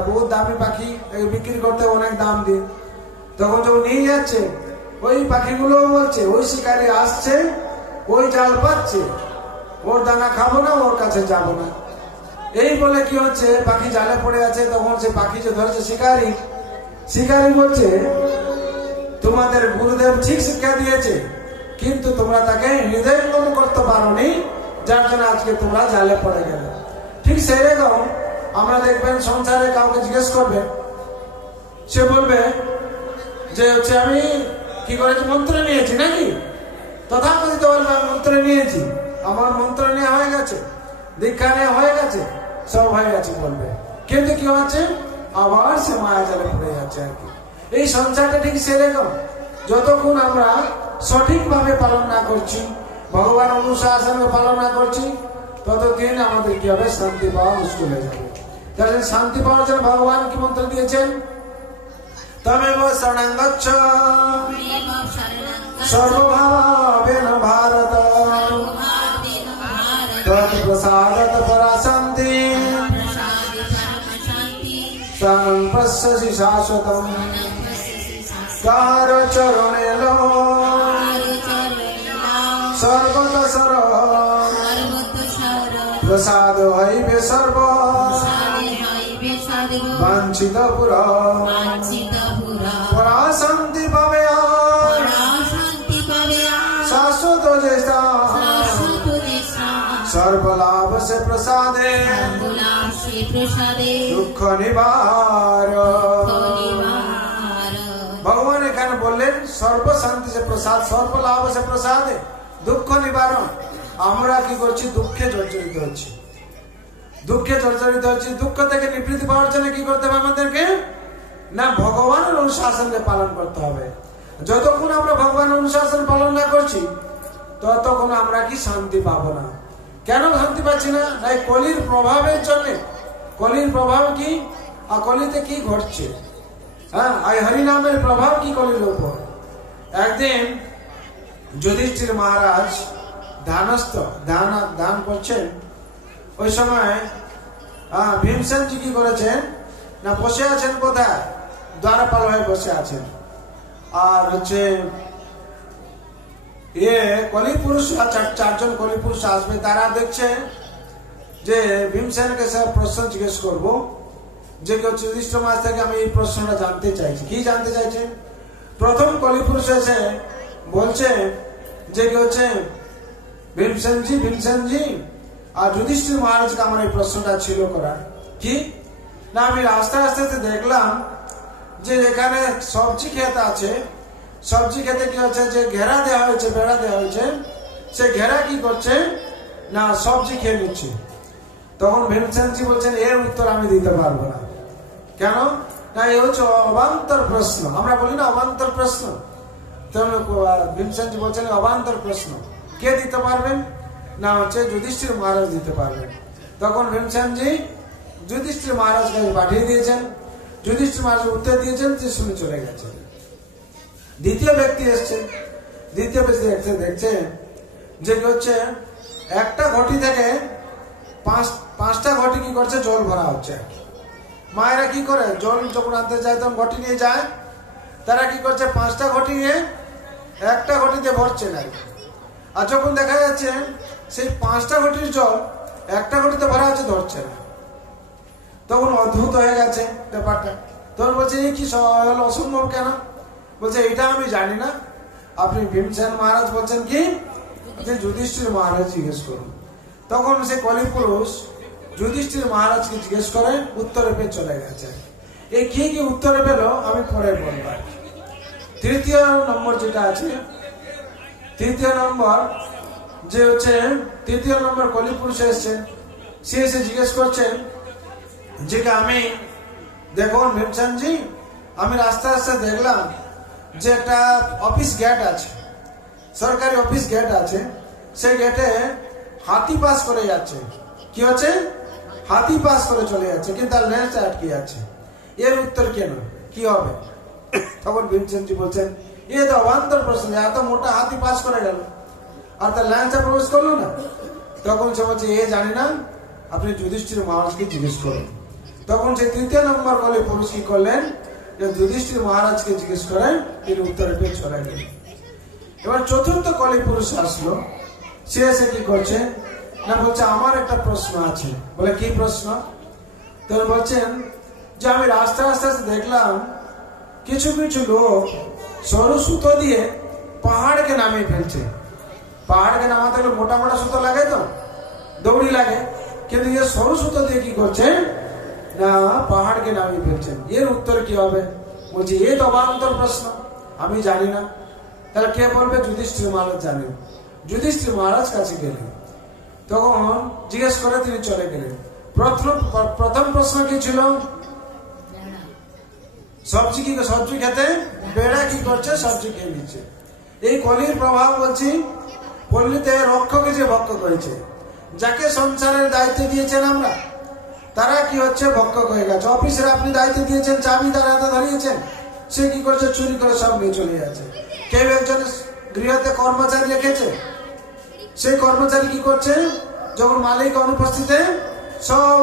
বহুত দামি পাখি, বিক্রি করতে অনেক দাম দিয়ে। তখন যখন নিয়ে যাচ্ছে, ওই পাখিগুলো বলছে ওই শিকারী আসছে, ওই জাল পাচ্ছে, ওর দানা খাবো না, ওর কাছে যাব না। এই বলে কি হচ্ছে, পাখি জালে পড়ে আছে। তখন সে পাখি যে ধরেছে শিকারী বলছে তোমাদের গুরুদেব ঠিক শিক্ষা দিয়েছে, কিন্তু তোমরা তাকে হৃদয়ঙ্গম করতে পারোনি, যার জন্য আজকে তোমরা জালে পড়ে গেলে। ঠিক সেরকম আমরা দেখবেন সংসারে কাউকে জিজ্ঞেস করবেন, সে বলবে যে আমি কি করেছি, মন্ত্র নিয়েছি, নাকি তথাকথিত বলবে আমি মন্ত্র নিয়েছি, আমার মন্ত্র নেওয়া হয়ে গেছে, দীক্ষা নেওয়া হয়ে গেছে, সব হয়ে গেছে বলবে। কিন্তু কি হচ্ছে, আবার সে মায়া জালে পড়ে যাচ্ছে আর কি। এই সংসারটা ঠিক সেরকম, যতক্ষণ আমরা সঠিকভাবে পালন না করছি, ভগবান অনুশাসনকে পালন না করছি, ততদিন আমাদের কি হবে, শান্তি পাওয়া মুশকিল হয়ে যাবে। তাহলে শান্তি পাওয়ার জন্য ভগবান কি মন্ত্র দিয়েছেন, তমেব শরণং গচ্ছ সর্বভাবেন ভারত তৎ প্রসাদত পরা শান্তি তং পশ্যসি শাশ্বতম কার চরণে লো সর্বত সর প্রসাদ হইবে সর্ব বাঞ্ছিত পুর পরা শান্তি পাবে শাশ্বত যে সর্বলাভ সে প্রসাদে দুঃখ নিবার। ভগবান এখানে বললেন সর্বশান্তি সে প্রসাদ, সর্বলাভ সে প্রসাদে দুঃখ নিবারণ। আমরা কি করছি? দুঃখে জর্জরিত হচ্ছি, দুঃখে জর্জরিত হচ্ছি। দুঃখ থেকে নিবৃত্তি পাওয়ার জন্য কি করতে হবে আমাদেরকে? না ভগবানের অনুশাসনকে পালন করতে হবে। যতক্ষণ আমরা ভগবানের অনুশাসন পালন না করছি ততক্ষণ আমরা কি শান্তি পাবো না। কেন শান্তি পাচ্ছি না? এই কলির প্রভাবের জন্য। কলির প্রভাব কি? আর কলিতে কি ঘটছে? হ্যাঁ, এই হরিনামের প্রভাব কি কলির উপর? একদিন যুধিষ্ঠির মহারাজ দান করছেন। ওই সময় ভীমসেনজি কি করেছেন না বসে আছেন কোথায়? দ্বারপাল হয়ে বসে আছেন। আর হচ্ছে কলিপুরুষ, চারজন কলিপুরুষ আসবে। তারা দেখছে যে ভীমসেনকে সব প্রশ্ন জিজ্ঞেস করবো, যে যুধিষ্ঠির মহারাজ থেকে আমি এই প্রশ্নটা জানতে চাইছি। কি জানতে চাইছে? প্রথম কলিপুরুষ এসে বলছে যে কি হচ্ছে ভীমসেনজি আর যুধিষ্ঠির মহারাজকে আমার এই প্রশ্নটা ছিল করার। কি না, আমি আস্তে আস্তে দেখলাম যে এখানে সবজি ক্ষেত আছে। সবজি খেতে কি হচ্ছে যে ঘেরা দেওয়া হয়েছে, বেড়া দেওয়া হয়েছে। সে ঘেরা কি করছে না সবজি খেয়ে নিচ্ছে। তখন ভীমসেনজি বলছেন এর উত্তর আমি দিতে পারবো না। কেন না? এ হচ্ছে অবান্তর প্রশ্ন। আমরা বলি না অবান্তর প্রশ্ন। ভীমসেনজি বলছেন অবান্তর প্রশ্ন কে দিতে পারবেন? না হচ্ছে যুধিষ্ঠির মহারাজ দিতে পারবেন। তখন ভীমসেনজি যুধিষ্ঠির মহারাজকে পাঠিয়ে দিয়েছেন। যুধিষ্ঠির মহারাজ উত্তর দিয়েছেন, যে শুনে চলে গেছেন। দ্বিতীয় ব্যক্তি এসছে। দ্বিতীয় ব্যক্তি দেখছে যে হচ্ছে একটা ঘটি থেকে পাঁচটা ঘটি কি করছে জল ভরা হচ্ছে। মায়েরা কি করে জল যখন আনতে যায় তখন ঘটি নিয়ে যায়। তারা কি করছে পাঁচটা ঘটি নিয়ে একটা ঘটিতে ভরছে না। আর যখন দেখা যাচ্ছে সেই পাঁচটা ঘটির জল একটা ঘটিতে ভরা হচ্ছে, ধরছে না। তখন অদ্ভুত হয়ে গেছে ব্যাপারটা। তখন বলছে এই কি হলো, অসম্ভব কেন? বলছে এটা আমি জানি না। আপনি ভীমসেন মহারাজ বলছেন কি যুধিষ্ঠির মহারাজ জিজ্ঞেস করুন। তখন সে কলিপুরুষ যুধিষ্ঠির মহারাজকে জিজ্ঞেস করে উত্তরে পেয়ে চলে গেছে। এই কি কি উত্তরে পেল আমি পরে বলবো। তৃতীয় নম্বর যেটা আছে, তৃতীয় নম্বর যে হচ্ছে তৃতীয় নম্বর কলিপুরুষ এসছে। সে এসে জিজ্ঞেস করছেন যে আমি দেখুন ভীমসেনজি, আমি রাস্তা রাস্তা দেখলাম যে একটা অফিস গেট আছে, সরকারি অফিস গেট আছে। সেই গেটে হাতি পাস করে যাচ্ছে। কি হচ্ছে? হাতি পাস করে চলে যাচ্ছে, কিন্তু তার লেন্সটা আটকে যাচ্ছে। এর উত্তর কেন? কি হবে? তখন ভীমসেনজি বলছেন এ তো অবান্তর প্রশ্ন। এত মোটা হাতি পাস করে গেল আর তার লেন্সটা প্রবেশ করলো না। তখন সে বলছে এ জানি না, আপনি যুধিষ্ঠির মহারাজকে জিজ্ঞেস করুন। তখন সে তৃতীয় নম্বর কলি পুরুষ কি করলেন যে যুধিষ্ঠির মহারাজকে জিজ্ঞেস করেন, তিনি উত্তরে পেয়ে চলে গেলেন। এবার চতুর্থ কলি পুরুষ আসলো। সে এসে কি করছে না বলছে আমার একটা প্রশ্ন আছে। বলে কি প্রশ্ন? তখন বলছেন যে আমি রাস্তা আস্তে আস্তে দেখলাম কিছু কিছু লোক সরু সুতো দিয়ে পাহাড়কে নামিয়ে ফেলছে। পাহাড়কে নামাতে হলে মোটা মোটা সুতো লাগে, তো দৌড়ি লাগে, কিন্তু এ সরু সুতো দিয়ে কি করছে না পাহাড়কে নামিয়ে ফেলছেন। এর উত্তর কি হবে? বলছি এ তো অবান্তর প্রশ্ন, আমি জানি না। তাহলে কে বলবে? যুধিষ্ঠির মহারাজ জানেন। যুধিষ্ঠির মহারাজ কাছে গেলেন, তখন জিজ্ঞেস করে তিনি চলে গেলেন। প্রথম প্রশ্ন কি ছিল? সবজি খেতে বেড়া কি করছে? সবজি খেয়ে নিচ্ছে। এই কলির প্রভাব বলছি, পল্লীতে রক্ষকে যে ভক্ষ করেছে, যাকে সংসারের দায়িত্ব দিয়েছেন আমরা, তারা কি হচ্ছে ভক্ষক হয়ে গেছে। অফিসের আপনি দায়িত্ব দিয়েছেন, চাবি তার হাতে ধরিয়েছেন, সে কি করছে চুরি করে সব নিয়ে চলে যাচ্ছে। কেউ একজন গৃহতে কর্মচারী রেখেছে, সেই কর্মচারী কি করছে যখন মালিক অনুপস্থিতে সব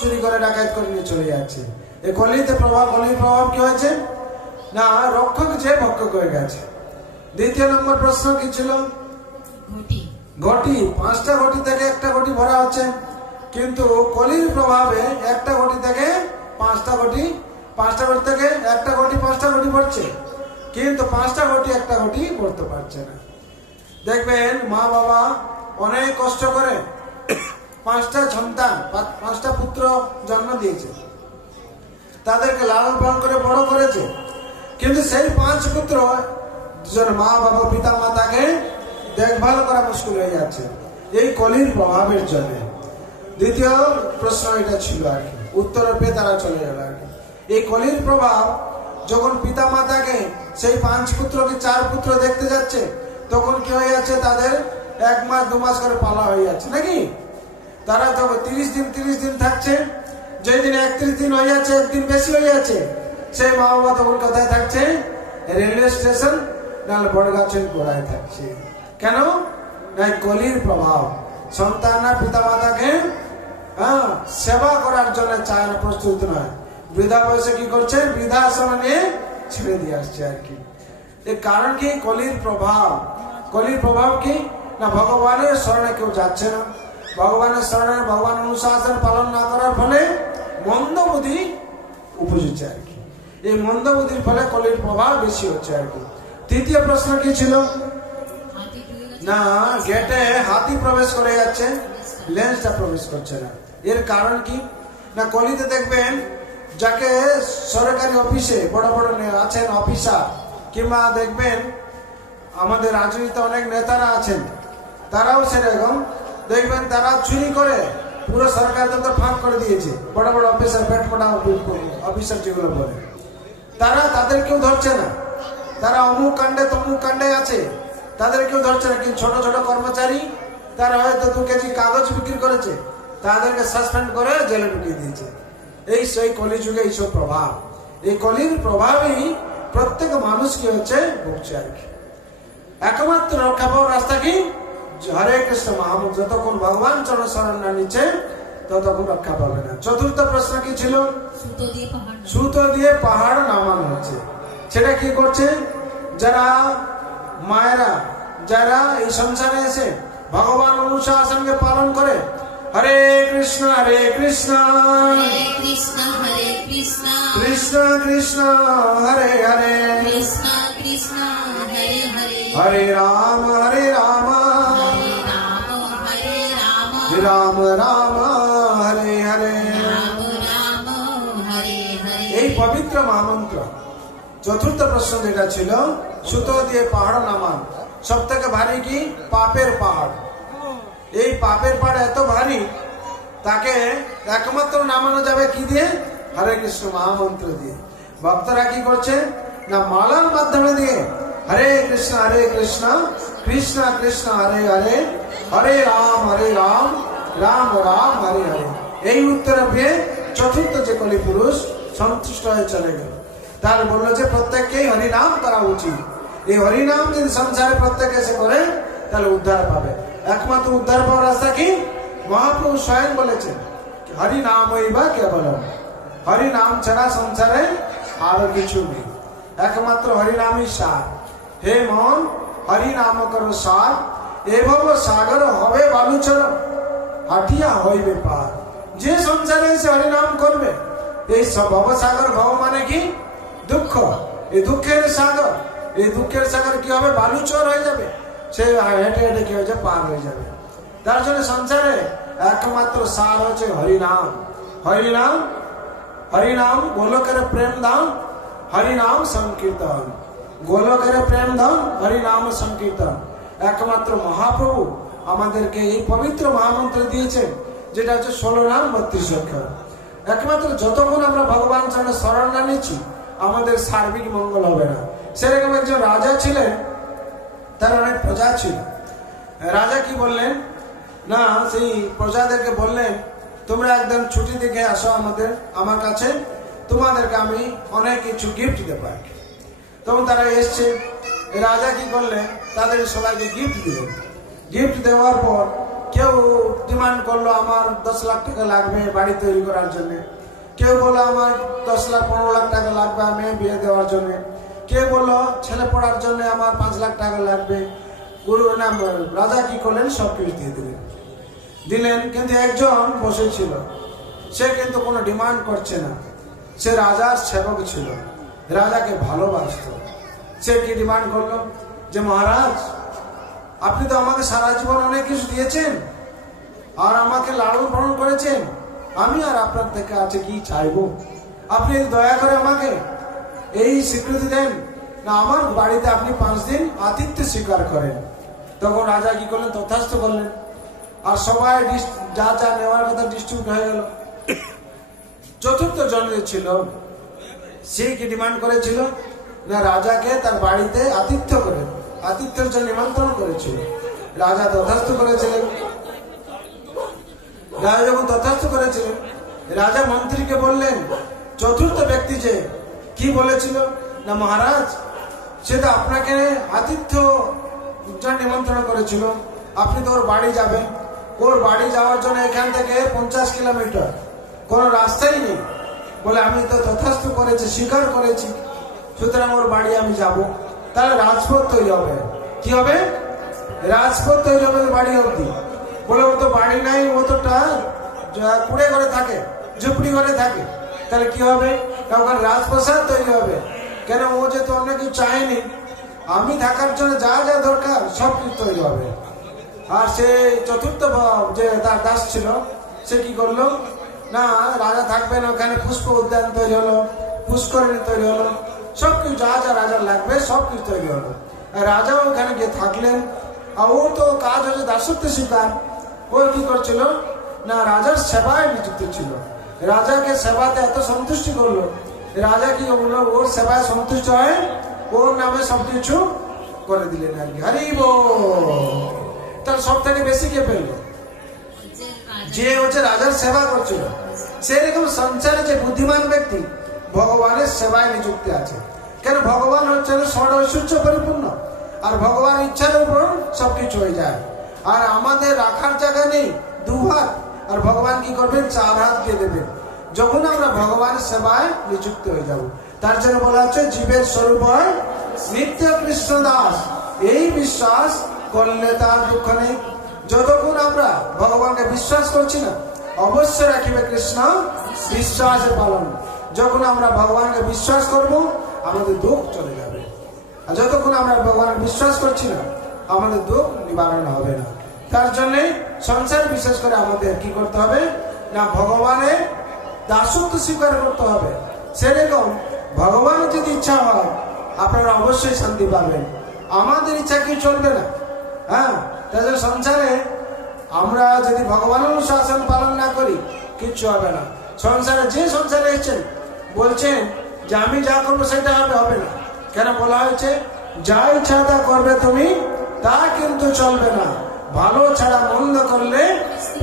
চুরি করে ডাকাত করে নিয়ে চলে যাচ্ছে। এই কলির প্রভাব কি হয়েছে না, রক্ষক যে ভক্ষক হয়ে গেছে। দ্বিতীয় নম্বর প্রশ্ন কি ছিল? ঘটি। 5টা ঘটি থেকে একটা ঘটি ভরা হচ্ছে, কিন্তু কলির প্রভাবে একটা ঘটি থেকে 5টা ঘটি, 5টা ঘটি থেকে একটা ঘটি 5টা ঘটি ভরছে, কিন্তু 5টা ঘটি একটা ঘটি ভরতে পারছে না। দেখবেন মা বাবা অনেক কষ্ট করে 5টা সন্তান, 5টা পুত্র জন্ম দিয়েছে, তাদেরকে লালন পালন করে বড় করেছে, কিন্তু সেই 5 পুত্র মা বাবা পিতা মাতাকে দেখভাল করা মুশকিল হয়ে যাচ্ছে এই কলির প্রভাবের জন্য। দ্বিতীয় প্রশ্ন এটা ছিল আর কি, উত্তর পেয়ে তারা চলে গেল আর কি। এই কলির প্রভাব যখন পিতা মাতাকে সেই 5 পুত্রকে 4 পুত্র দেখতে যাচ্ছে, তখন কি হয়ে যাচ্ছে, তাদের 1 মাস 2 মাস করে পালা হয়ে যাচ্ছে নাকি। তারা তখন 30 দিন থাকছে, যেদিন 31 দিন হয়ে যাচ্ছে, একদিন বেশি হয়ে যাচ্ছে, সেই মা বাবা তখন কোথায় থাকছে? রেলওয়ে স্টেশন নাহলে বড় গাছের গোড়ায় থাকছে। কেন না, কলির প্রভাব। সন্তানরা পিতা মাতাকে সেবা করার জন্য চায় না, প্রস্তুত নয়। বৃদ্ধা বয়সে কি করছে? বৃদ্ধাশ্রমে নিয়ে ছেড়ে দিয়ে আসছে আর কি। এর কারণ কি? কলির প্রভাব। কলির প্রভাব কি না, ভগবানের শরণে কেউ যাচ্ছে না, ভগবানের শরণে ভগবান অনুশাসন পালন না করার ফলে মন্দ বুদ্ধি উপজুচ্ছে আর কি। এই মন্দ বুদ্ধির ফলে কলির প্রভাব বেশি হচ্ছে আর কি। তৃতীয় প্রশ্ন কি ছিল না, গেটে হাতি প্রবেশ করে যাচ্ছে, লেন্সটা প্রবেশ করছে না। এর কারণ কি না, কলিতে দেখবেন যাকে সরকারি অফিসে বড় বড় আছেন অফিসার, কিংবা দেখবেন আমাদের রাজনীতিতে অনেক নেতারা আছেন, তারাও সেরকম দেখবেন তারা চুরি করে পুরো সরকার দপ্তর ফাঁক করে দিয়েছে। বড় বড় অফিসার, পেট মোটা অফিসার যেগুলো বলে, তারা তাদের কেউ ধরছে না, তারা অমুক কাণ্ডে তমুক কাণ্ডে আছে, তাদের কেউ ধরছে না। কিন্তু ছোট ছোট কর্মচারী, তারা হয়তো 2 কেজি কাগজ বিক্রি করেছে, তাদেরকে সাসপেন্ড করে জেলে ঢুকিয়ে দিয়েছে। এই সেই কলিযুগে এইসব প্রভাব, এই কলির প্রভাবেই প্রত্যেক মানুষ কি হচ্ছে, ভুগছে আর কি। একমাত্র রক্ষা পাওয়ার রাস্তা কি? হরে কৃষ্ণ মহামন্ত্র। যতক্ষণ ভগবান চরণ শরণ না নিচ্ছে ততক্ষণ রক্ষা পাবে না। চতুর্থ প্রশ্ন কি ছিল? সুতো দিয়ে পাহাড় নামানো হচ্ছে। সেটা কি করছে? যারা মায়েরা, যারা এই সংসারে এসে ভগবান অনুশাসনকে পালন করে, হরে কৃষ্ণ কৃষ্ণ কৃষ্ণ কৃষ্ণ হরে হরে, হরে রাম রাম রাম হরে হরে। এই পবিত্র মহামন্ত্র। চতুর্থ প্রশ্ন যেটা ছিল, সুতো দিয়ে পাহাড় নামান। সব থেকে ভারী কি? পাপের পাহাড়। এই পাপের পাহাড় এত ভারী, তাকে একমাত্র নামানো যাবে কি দিয়ে? হরে কৃষ্ণ মহামন্ত্র দিয়ে। ভক্তরা কি করছে না, মালার মাধ্যমে দিয়ে হরে কৃষ্ণ কৃষ্ণ কৃষ্ণ হরে হরে, হরে রাম রাম রাম হরে হরে। এই উত্তরে পেয়ে চতুর্থ যে কলি পুরুষ সন্তুষ্ট হয়ে চলে গেল। তার বললো যে প্রত্যেককেই হরিনাম করা উচিত। এই হরিনাম যদি সংসারে প্রত্যেকে এসে করে, তাহলে উদ্ধার পাবে। একমাত্র উদ্ধার পাওয়ার রাস্তা কি? মহাপ্রভু স্বয়ং বলেছেন, হরিনামই বা কেবলম। হরিনাম ছাড়া সংসারে আরো কিছু নেই, একমাত্র হরিনামই সার। হে মন, হরিনাম করো সার, এভাব সাগর হবে বালুচর, হাটিয়া হইবে পার। যে সংসারে এসে হরিনাম করবে, এই সব ভবসাগর, ভব মানে কি? দুঃখ। এই দুঃখের সাগর, এই দুঃখের সাগর কি হবে? বালুচর হয়ে যাবে, সে হেঁটে হেঁটে কি হয়েছে? পার হয়ে যাবে। তার জন্য সংসারে একমাত্র সার হচ্ছে হরিনাম। হরিনাম, হরিনাম গোলকের প্রেম দাম, হরিনাম সংকীর্তন। গোলকের প্রেম দাম, হরিনাম সংকীর্তন। একমাত্র মহাপ্রভু আমাদেরকে এই পবিত্র মহামন্ত্র দিয়েছেন, যেটা হচ্ছে 16 নাম 32 অক্ষর। একমাত্র যতক্ষণ আমরা ভগবান চরণে শরণ না নিচ্ছি, আমাদের সার্বিক মঙ্গল হবে না। সেরকম একজন রাজা ছিলেন, তার অনেক প্রজা ছিল। রাজা কি বললেন না, সেই প্রজাদেরকে বললেন, তোমরা একদম ছুটি দেখে আসো আমার কাছে, তোমাদেরকে আমি অনেক কিছু গিফট দেবো। তখন তারা এসছে। রাজা কি করলেন, তাদের সবাইকে গিফট দিলেন। গিফট দেওয়ার পর কেউ ডিমান্ড করলো আমার 10 লাখ টাকা লাগবে বাড়ি তৈরি করার জন্য, কেউ বললো আমার 10 লাখ 15 লাখ টাকা লাগবে আমি বিয়ে দেওয়ার জন্য, কেউ বললো ছেলে পড়ার জন্য আমার 5 লাখ টাকা লাগবে। গুরু নাম রাজা কি করলেন, সব কিছু দিয়ে দিলেন। কিন্তু একজন বসেছিল, সে কিন্তু কোনো ডিমান্ড করছে না, সে রাজার সেবক ছিল, রাজাকে ভালোবাসত। সে কি ডিমান্ড করলো যে মহারাজ আপনি তো আমাকে সারা জীবন অনেক কিছু দিয়েছেন আর আমাকে লালন পালন করেছেন, আমি আর আপনার থেকে আছে কি চাইবো, আপনি দয়া করে আমাকে এই স্বীকৃতি দেন না আমার বাড়িতে আপনি 5 দিন আতিথ্য স্বীকার করেন। তখন রাজা কি করলেন, তথাস্থ করলেন। আর সবাই যা যা নেওয়ার কথা ডিস্ট্রিবিউট হয়ে গেল। চতুর্থ জন ছিল, সে কি ডিমান্ড করেছিল না রাজাকে তার বাড়িতে আতিথ্য করে, আতিথ্যের জন্য নিমন্ত্রণ করেছিল। রাজা তথাস্থ করেছিলেন। রাজা যখন তথাস্থ করেছিলেন, রাজা মন্ত্রীকে বললেন, চতুর্থ ব্যক্তি যে কি বলেছিল না মহারাজ সে তো আপনাকে আতিথ্য নিমন্ত্রণ করেছিল, আপনি তো ওর বাড়ি যাবেন, ওর বাড়ি যাওয়ার জন্য এখান থেকে 50 কিলোমিটার, কোনো রাস্তাই নেই। বলে আমি তো তথাস্থ করেছি, স্বীকার করেছি, সুতরাং ওর বাড়ি আমি যাব। তাহলে রাজপথ তৈরি হবে, কি হবে, রাজপথ তৈরি হবে বাড়ি অব্দি। বলে ও তো বাড়ি নাই, ও তো কুড়ে ঘরে থাকে, ঝুপড়ি ঘরে থাকে, তাহলে কি হবে, ওখানে রাজপ্রাসাদ তৈরি হবে। কেন ও যেহেতু অন্য কিছু চায়নি, আমি থাকার জন্য যা যা দরকার সব কিছু তৈরি হবে। আর সে চতুর্থ যে তার দাস ছিল, সে কি করলো না রাজা থাকবেন ওখানে পুষ্প উদ্যান তৈরি হলো, পুষ্করিণী তৈরি হলো, সবকিছু যা যা রাজার লাগবে সবকিছু তৈরি হলো। রাজাও ওখানে গিয়ে থাকলেন। আর ওর তো কাজ হচ্ছে দাসত্ব স্বীকার। ও কি করছিল না রাজার সেবায় নিযুক্ত ছিল, রাজাকে সেবাতে এত সন্তুষ্টি করলো, রাজা কি বললো ওর সেবায় সন্তুষ্ট হয়, ওর নামে সবকিছু করে দিলেন আর কি। হরি বল। তার সব থেকে বেশি কে পেলো, যে হচ্ছে রাজার সেবা করছিল। সেরকম সংসারে যে বুদ্ধিমান ব্যক্তি ভগবানের সেবায় নিযুক্ত আছে। কেন ভগবান হচ্ছে ষড় ঐশ্বর্য পরিপূর্ণ, আর ভগবান ইচ্ছার উপর সবকিছু হয়ে যায়। আর আমাদের রাখার জায়গা নেই 2 হাত, আর ভগবান কি করবেন 4 হাত দিয়ে দেবেন যখন আমরা ভগবানের সেবায় নিযুক্ত হয়ে যাব। তার জন্য বলা হচ্ছে জীবের স্বরূপ হয় নিত্য কৃষ্ণ দাস, এই বিশ্বাস করলে তার দুঃখ নেই। যতক্ষণ আমরা ভগবানকে বিশ্বাস করছি না, অবশ্যই রাখিবে কৃষ্ণ বিশ্বাসের পালন। যখন আমরা ভগবানকে বিশ্বাস করব আমাদের দুঃখ চলে যাবে, আর যতক্ষণ আমরা ভগবানকে বিশ্বাস করছি না আমাদের দুঃখ নিবারণ হবে না। তার জন্য সংসার বিশেষ করে আমাদের কি করতে হবে না ভগবানের দাসত্ব স্বীকার করতে হবে। সেরকম ভগবানের যদি ইচ্ছা হয় আপনারা অবশ্যই শান্তি পাবেন, আমাদের ইচ্ছা কি চলবে না। হ্যাঁ, তাদের সংসারে আমরা যদি ভগবানের অনুশাসন পালন না করি কিচ্ছু হবে না। সংসারে যে সংসারে এসেছেন বলছেন যে আমি যা করবো সেটা হবে না। কেন বলা হয়েছে যা ইচ্ছা তা করবে তুমি, তা কিন্তু চলবে না। ভালো ছাড়া মন্দ করলে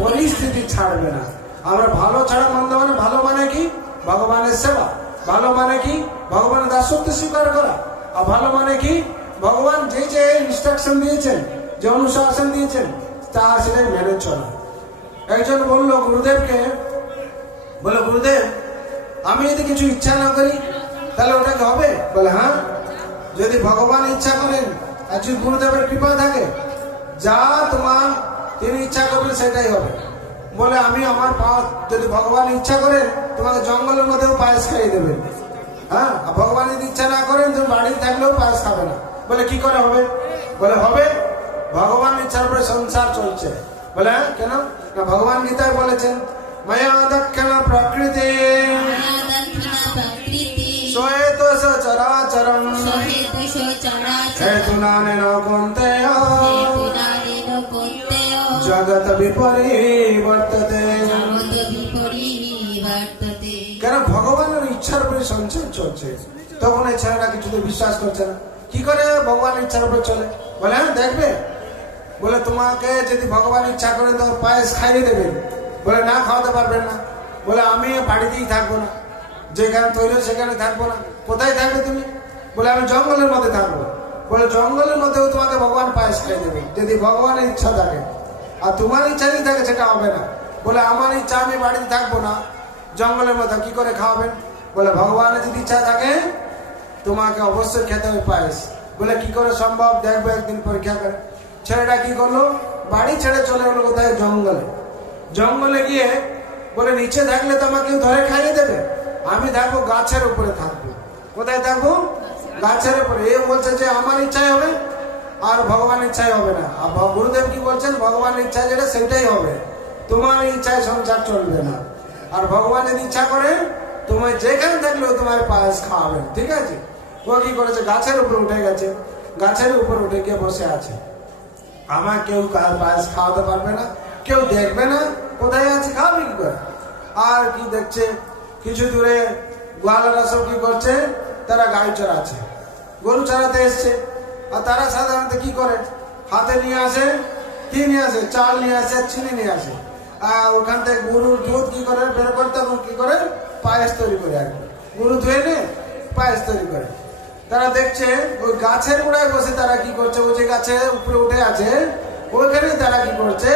পরিস্থিতি ছাড়বে না। আমরা ভালো ছাড়া মন্দ মানে ভালো মানে কি ভগবানের সেবা, ভালো মানে কি ভগবানের দাসত্ব স্বীকার করা, আর ভালো মানে কি ভগবান যে যে ইনস্ট্রাকশন দিয়েছেন, যে অনুশাসন দিয়েছেন তা সেটা মেনে চলা। একজন বললো গুরুদেবকে, বলে গুরুদেব আমি যদি কিছু ইচ্ছা না করি তাহলে ওটাকে হবে? বলে হ্যাঁ, যদি ভগবান ইচ্ছা করেন আর যদি গুরুদেবের কৃপা থাকে যা তোমার তিনি ইচ্ছা করবেন সেটাই হবে। বলে আমি আমার যদি ভগবান ইচ্ছা করেন তোমাকে জঙ্গলের মধ্যেও পায়েস খাইয়ে দেবেন। হ্যাঁ, ভগবান যদি ইচ্ছা না করেন তুমি বাড়িতে থাকলেও পায়েস খাবে না। বলে কি করে হবে? বলে হবে, ভগবান ইচ্ছার উপরে সংসার চলছে। বলে হ্যাঁ, কেন না ভগবান গীতায় বলেছেন মায়া দক্ষিণ প্রকৃতি শ্বেত চরাচরম হেতুনানেন কৌন্তেয় জগৎ বিপরিবর্ততে। কেন ভগবানের ইচ্ছার উপরে সংসার চলছে, তখন এই ছেলেরা কিছুতে বিশ্বাস করছে না। কি করে ভগবানের ইচ্ছার উপরে চলে? বলে হ্যাঁ দেখবে, বলে তোমাকে যদি ভগবান ইচ্ছা করে তো পায়েস খাইয়ে দেবেন। বলে না, খাওয়াতে পারবেন না। বলে আমি বাড়িতেই থাকবো না, যেখানে তৈরি সেখানে থাকবো না। কোথায় থাকবে তুমি? বলে আমি জঙ্গলের মধ্যে থাকবো। বলে জঙ্গলের মধ্যেও তোমাকে ভগবান পায়েস খাইয়ে দেবেন যদি ভগবানের ইচ্ছা থাকে। আর তোমার ইচ্ছা যদি থাকে সেটা হবে না। বলে আমার ইচ্ছা, আমি বাড়িতে থাকবো না, জঙ্গলের মধ্যে কি করে খাওয়াবেন? বলে ভগবানের যদি ইচ্ছা থাকে তোমাকে অবশ্যই খেতে হবে পায়েস। বলে কি করে সম্ভব, দেখবো একদিন পরীক্ষা করে। ছেলেটা কি করলো, বাড়ি ছেড়ে চলে গেলো কোথায়, জঙ্গলে। জঙ্গলে গিয়ে বলে নিচে থাকলে তো আমাকে ধরে খাইয়ে দেবে, আমি থাকবো গাছের উপরে থাকবো। কোথায় থাকবো? গাছের উপরে। এ বলছে যে আমার ইচ্ছাই হবে আর ভগবানের ইচ্ছাই হবে না। আর গুরুদেব কি বলছেন, ভগবানের ইচ্ছা যেটা সেটাই হবে, তোমার ইচ্ছায় সংসার চলবে না। আর ভগবান যদি ইচ্ছা করে তোমার যেখানে থাকলেও তোমার পায়েস খাওয়াবেন, ঠিক আছে? ও কি করেছে, গাছের উপরে উঠে গেছে, গাছের উপর উঠে গিয়ে বসে আছে। আমার কেউ পায়েস খাওয়াতে পারবে না, কেউ দেখবে না, কোথায় আছে, খাওয়াবে কি করে? আর কি দেখছে, কিছু দূরে গোয়ালারা সব কি করছে, তারা গাই চড়াচ্ছে, গরু চড়াতে এসছে। আর তারা সাধারণত কি করে, হাতে নিয়ে আসে, কি নিয়ে আসে, চাল নিয়ে আসে, চিনি নিয়ে আসে। আর ওখান থেকে গরুর দুধ কি করে বের করতে, কি করে পায়েস তৈরি করে, আর কি গরু ধুয়ে নে পায়েস তৈরি করে। তারা দেখছে ওই গাছের গোড়ায় বসে তারা কি করছে, ওই যে গাছের উপরে উঠে আছে ওইখানে তারা কি করছে,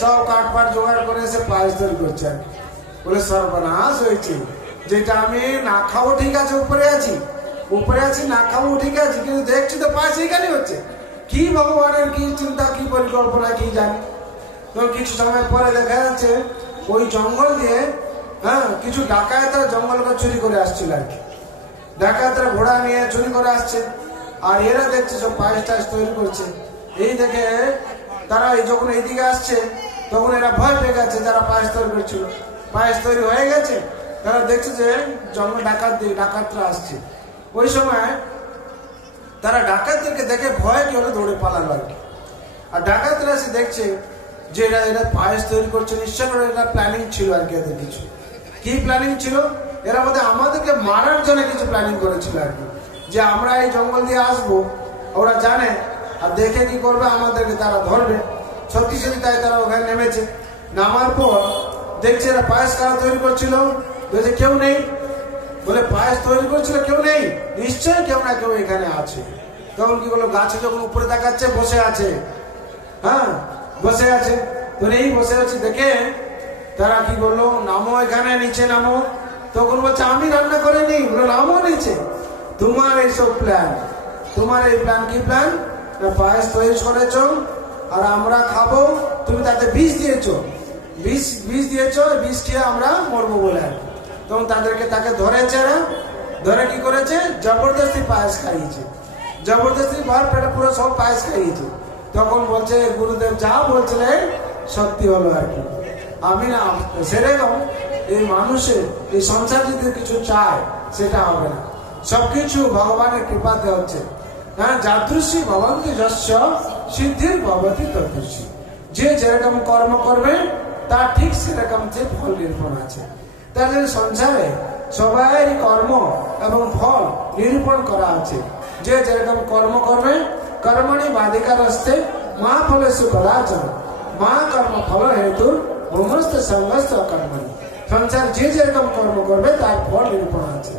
সব কাঠপাট জোগাড় করে এসে পায়েস তৈরি করছে। আর কি বলে সর্বনাশ হয়েছে, যেটা আমি না খাবো ঠিক আছে, উপরে আছি না খাবো ঠিক আছে, কিন্তু দেখছি তো পায়েস এখানে হচ্ছে। কি ভগবানের কি চিন্তা, কি পরিকল্পনা, কি জানি। তো কিছু সময় পরে দেখা যাচ্ছে ওই জঙ্গল দিয়ে কিছু ডাকাতেরা জঙ্গলকে চুরি করে আসছিল। আর কি ডাকাতরা ঘোড়া নিয়ে চুরি করে আসছে, আর এরা দেখছে সব পায়েস টায়েস তৈরি করছে। এই দেখে তারা যখন এইদিকে আসছে তখন এরা ভয় পেয়ে গেছে, যারা পায়েস তৈরি করছিল। পায়েস তৈরি হয়ে গেছে, তারা দেখছে যে জঙ্গল ডাকাতরা আসছে। ওই সময় তারা ডাকাতদেরকে দেখে ভয় কি হলো, দৌড়ে পালালো। আর কি আর ডাকাতরা এসে দেখছে যে এরা পায়েস তৈরি করছে, নিশ্চয় এটা প্ল্যানিং ছিল। আর কি এদের কিছু কি প্ল্যানিং ছিল, এরা বোধ আমাদেরকে মারার জন্য কিছু প্ল্যানিং করেছিল। আর কি যে আমরা এই জঙ্গল দিয়ে আসবো, ওরা জানে, আর দেখে কি করবে, আমাদেরকে তারা ধরবে। সত্যি সত্যি তাই তারা ওখানে নেমেছে। নামার পর দেখছে এরা পায়েস কারা তৈরি করছিল, বলছে কেউ নেই। বলে পায়েস তৈরি করছিল কেউ নেই, নিশ্চয়ই কেউ না কেউ এখানে আছে। তখন কি বললো, গাছে যখন উপরে দেখাচ্ছে বসে আছে, বসে আছে। তো এই বসে আছে দেখে তারা কি বললো, নামো এখানে, নিচে নামো। তখন বলছে আমি রান্না করিনি। বলো নামো নিচে, তোমার এইসব প্ল্যান, তোমার এই প্ল্যান কি প্ল্যান, পায়েস তৈরি করেছো আর আমরা খাবো, তুমি তাতে বিষ দিয়েছো, বিষ দিয়েছো, বিষ খেয়ে আমরা মরবো বলে। আর তখন তাকে ধরেছে, ধরে কি করেছে, জবরদস্তি পায়েস খাইয়েছে, জবরদস্তি ভর পেটে পুরো সব পায়েস খাইয়েছে। তখন বলছে গুরুদেব যা বলছিলেন সত্যি হলো। আর কি আমি না সেরকম এই মানুষের এই সংসার যদি কিছু চায় সেটা হবে না, সবকিছু ভগবানের কৃপাতে হচ্ছে। যাদৃশী ভবন্তি যস্য সিদ্ধির ভবতি তদৃশী। যে যেরকম কর্ম করবে তার ঠিক সেরকম যে ফল নিরূপণ আছে। তার জন্য সংসারে সবাই কর্ম এবং ফল নিরূপণ করা আছে। যে যেরকম কর্ম করবে, কর্মণি বাধিকারস্তে মা ফলেষু কদাচন মা কর্ম ফল হেতু ভূমস্থ সঙ্গস্থ কর্মণি। সংসার যে যেরকম কর্ম করবে তার ফল নিরূপণ আছে।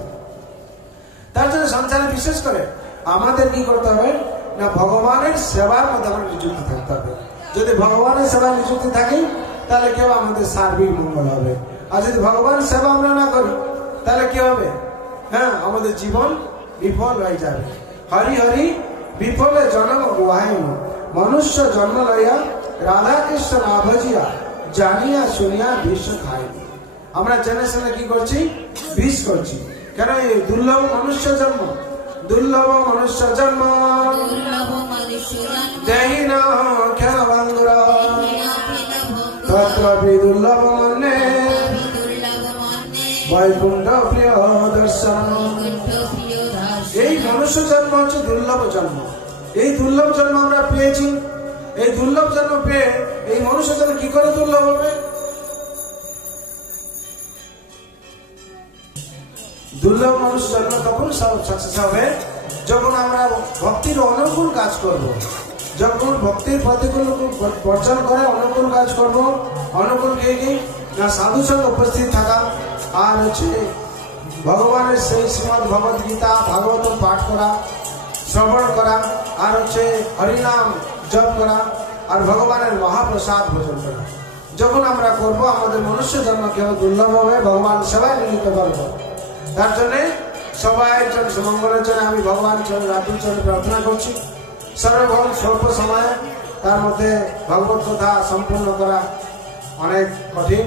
তার জন্য সংসারে বিশেষ করে আমাদের কি করতে হবে না, ভগবানের সেবার মধ্যে আমরা নিযুক্ত থাকতে হবে। যদি ভগবানের সেবা নিযুক্তি থাকি তাহলে কেউ আমাদের সার্বিক মঙ্গল হবে। আর যদি ভগবানের সেবা আমরা না করি তাহলে কি হবে, আমাদের জীবন বিফল হয়ে যাবে। হরি হরি বিফলে জন্ম গুহাইন, মনুষ্য জন্ম লইয়া রাধা কৃষ্ণ না ভজিয়া, জানিয়া শুনিয়া বিষ খাইনি। আমরা জেনে শুনে কি করছি, বিষ করছি। কেন? এই দুর্লভ মনুষ্য জন্ম, দুর্লভ মনুষ্য জন্ম দেহি না ক্ষণভঙ্গুর, তত্রপি দুর্লভ মন্যে বৈকুণ্ঠ প্রিয় দর্শন। এই মনুষ্য জন্ম হচ্ছে দুর্লভ জন্ম। এই দুর্লভ জন্ম আমরা পেয়েছি। এই দুর্লভ জন্ম পেয়ে এই মনুষ্য জন্ম কি করে দুর্লভ হবে? দুর্লভ মনুষ্য জন্ম তখন সাকসেস হবে যখন আমরা ভক্তির অনুকূল কাজ করব, যখন ভক্তির প্রতিকূল বর্জন করে অনুকূল কাজ করব। অনুকূল কি না, সাধু সঙ্গে উপস্থিত থাকা, আর হচ্ছে ভগবানের সেই শ্রীমদ ভগবদ গীতা ভাগবতম পাঠ করা, শ্রবণ করা, আর হচ্ছে হরিনাম জপ করা, আর ভগবানের মহাপ্রসাদ ভোজন করা। যখন আমরা করবো আমাদের মনুষ্য জন্ম কেউ দুর্লভ হবে, ভগবান সবাই মিলিত করবো। তার জন্যে সবাই মঙ্গলের জন্য আমি ভগবান রাতুল চরণে প্রার্থনা করছি। সর্বভৌম স্বল্প সময়ে তার মধ্যে ভগবত কথা সম্পূর্ণ করা অনেক কঠিন।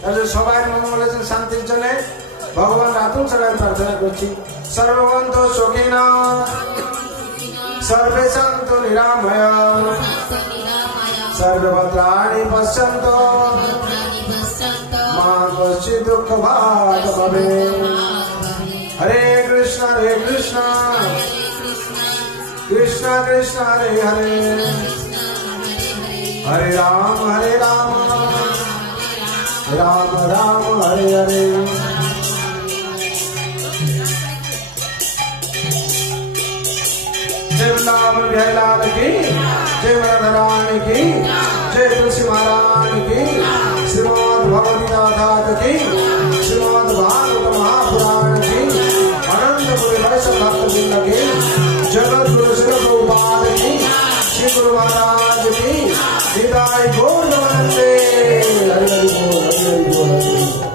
তার জন্য সবাই মঙ্গলের জন্য শান্তির জন্য ভগবান রাতুল চরণে প্রার্থনা করছি। সর্বভৌমন্ত সুখিনা सर्वे सन्तु निरामया सर्वभद्राणि पश्यन्तु मा कश्चित् दुःखभाग् भवेत्। हरे कृष्ण कृष्ण कृष्ण हरे हरे, हरे राम राम राम हरे हरे। जय वृंदावन बिहारी लाल की, जय राधा रानी की, जय तुलसी महाराज की, श्रीमद् भगवद्गीता की, श्रीमद् भागवत महापुराण की, अनंत पुरी वैष्णव भक्तवृंद की, जगत गुरु श्री प्रभुपाद की, श्री गुरु महाराज की, निताय गौर नमस्ते। हरि हरि बोल, हरि हरि बोल।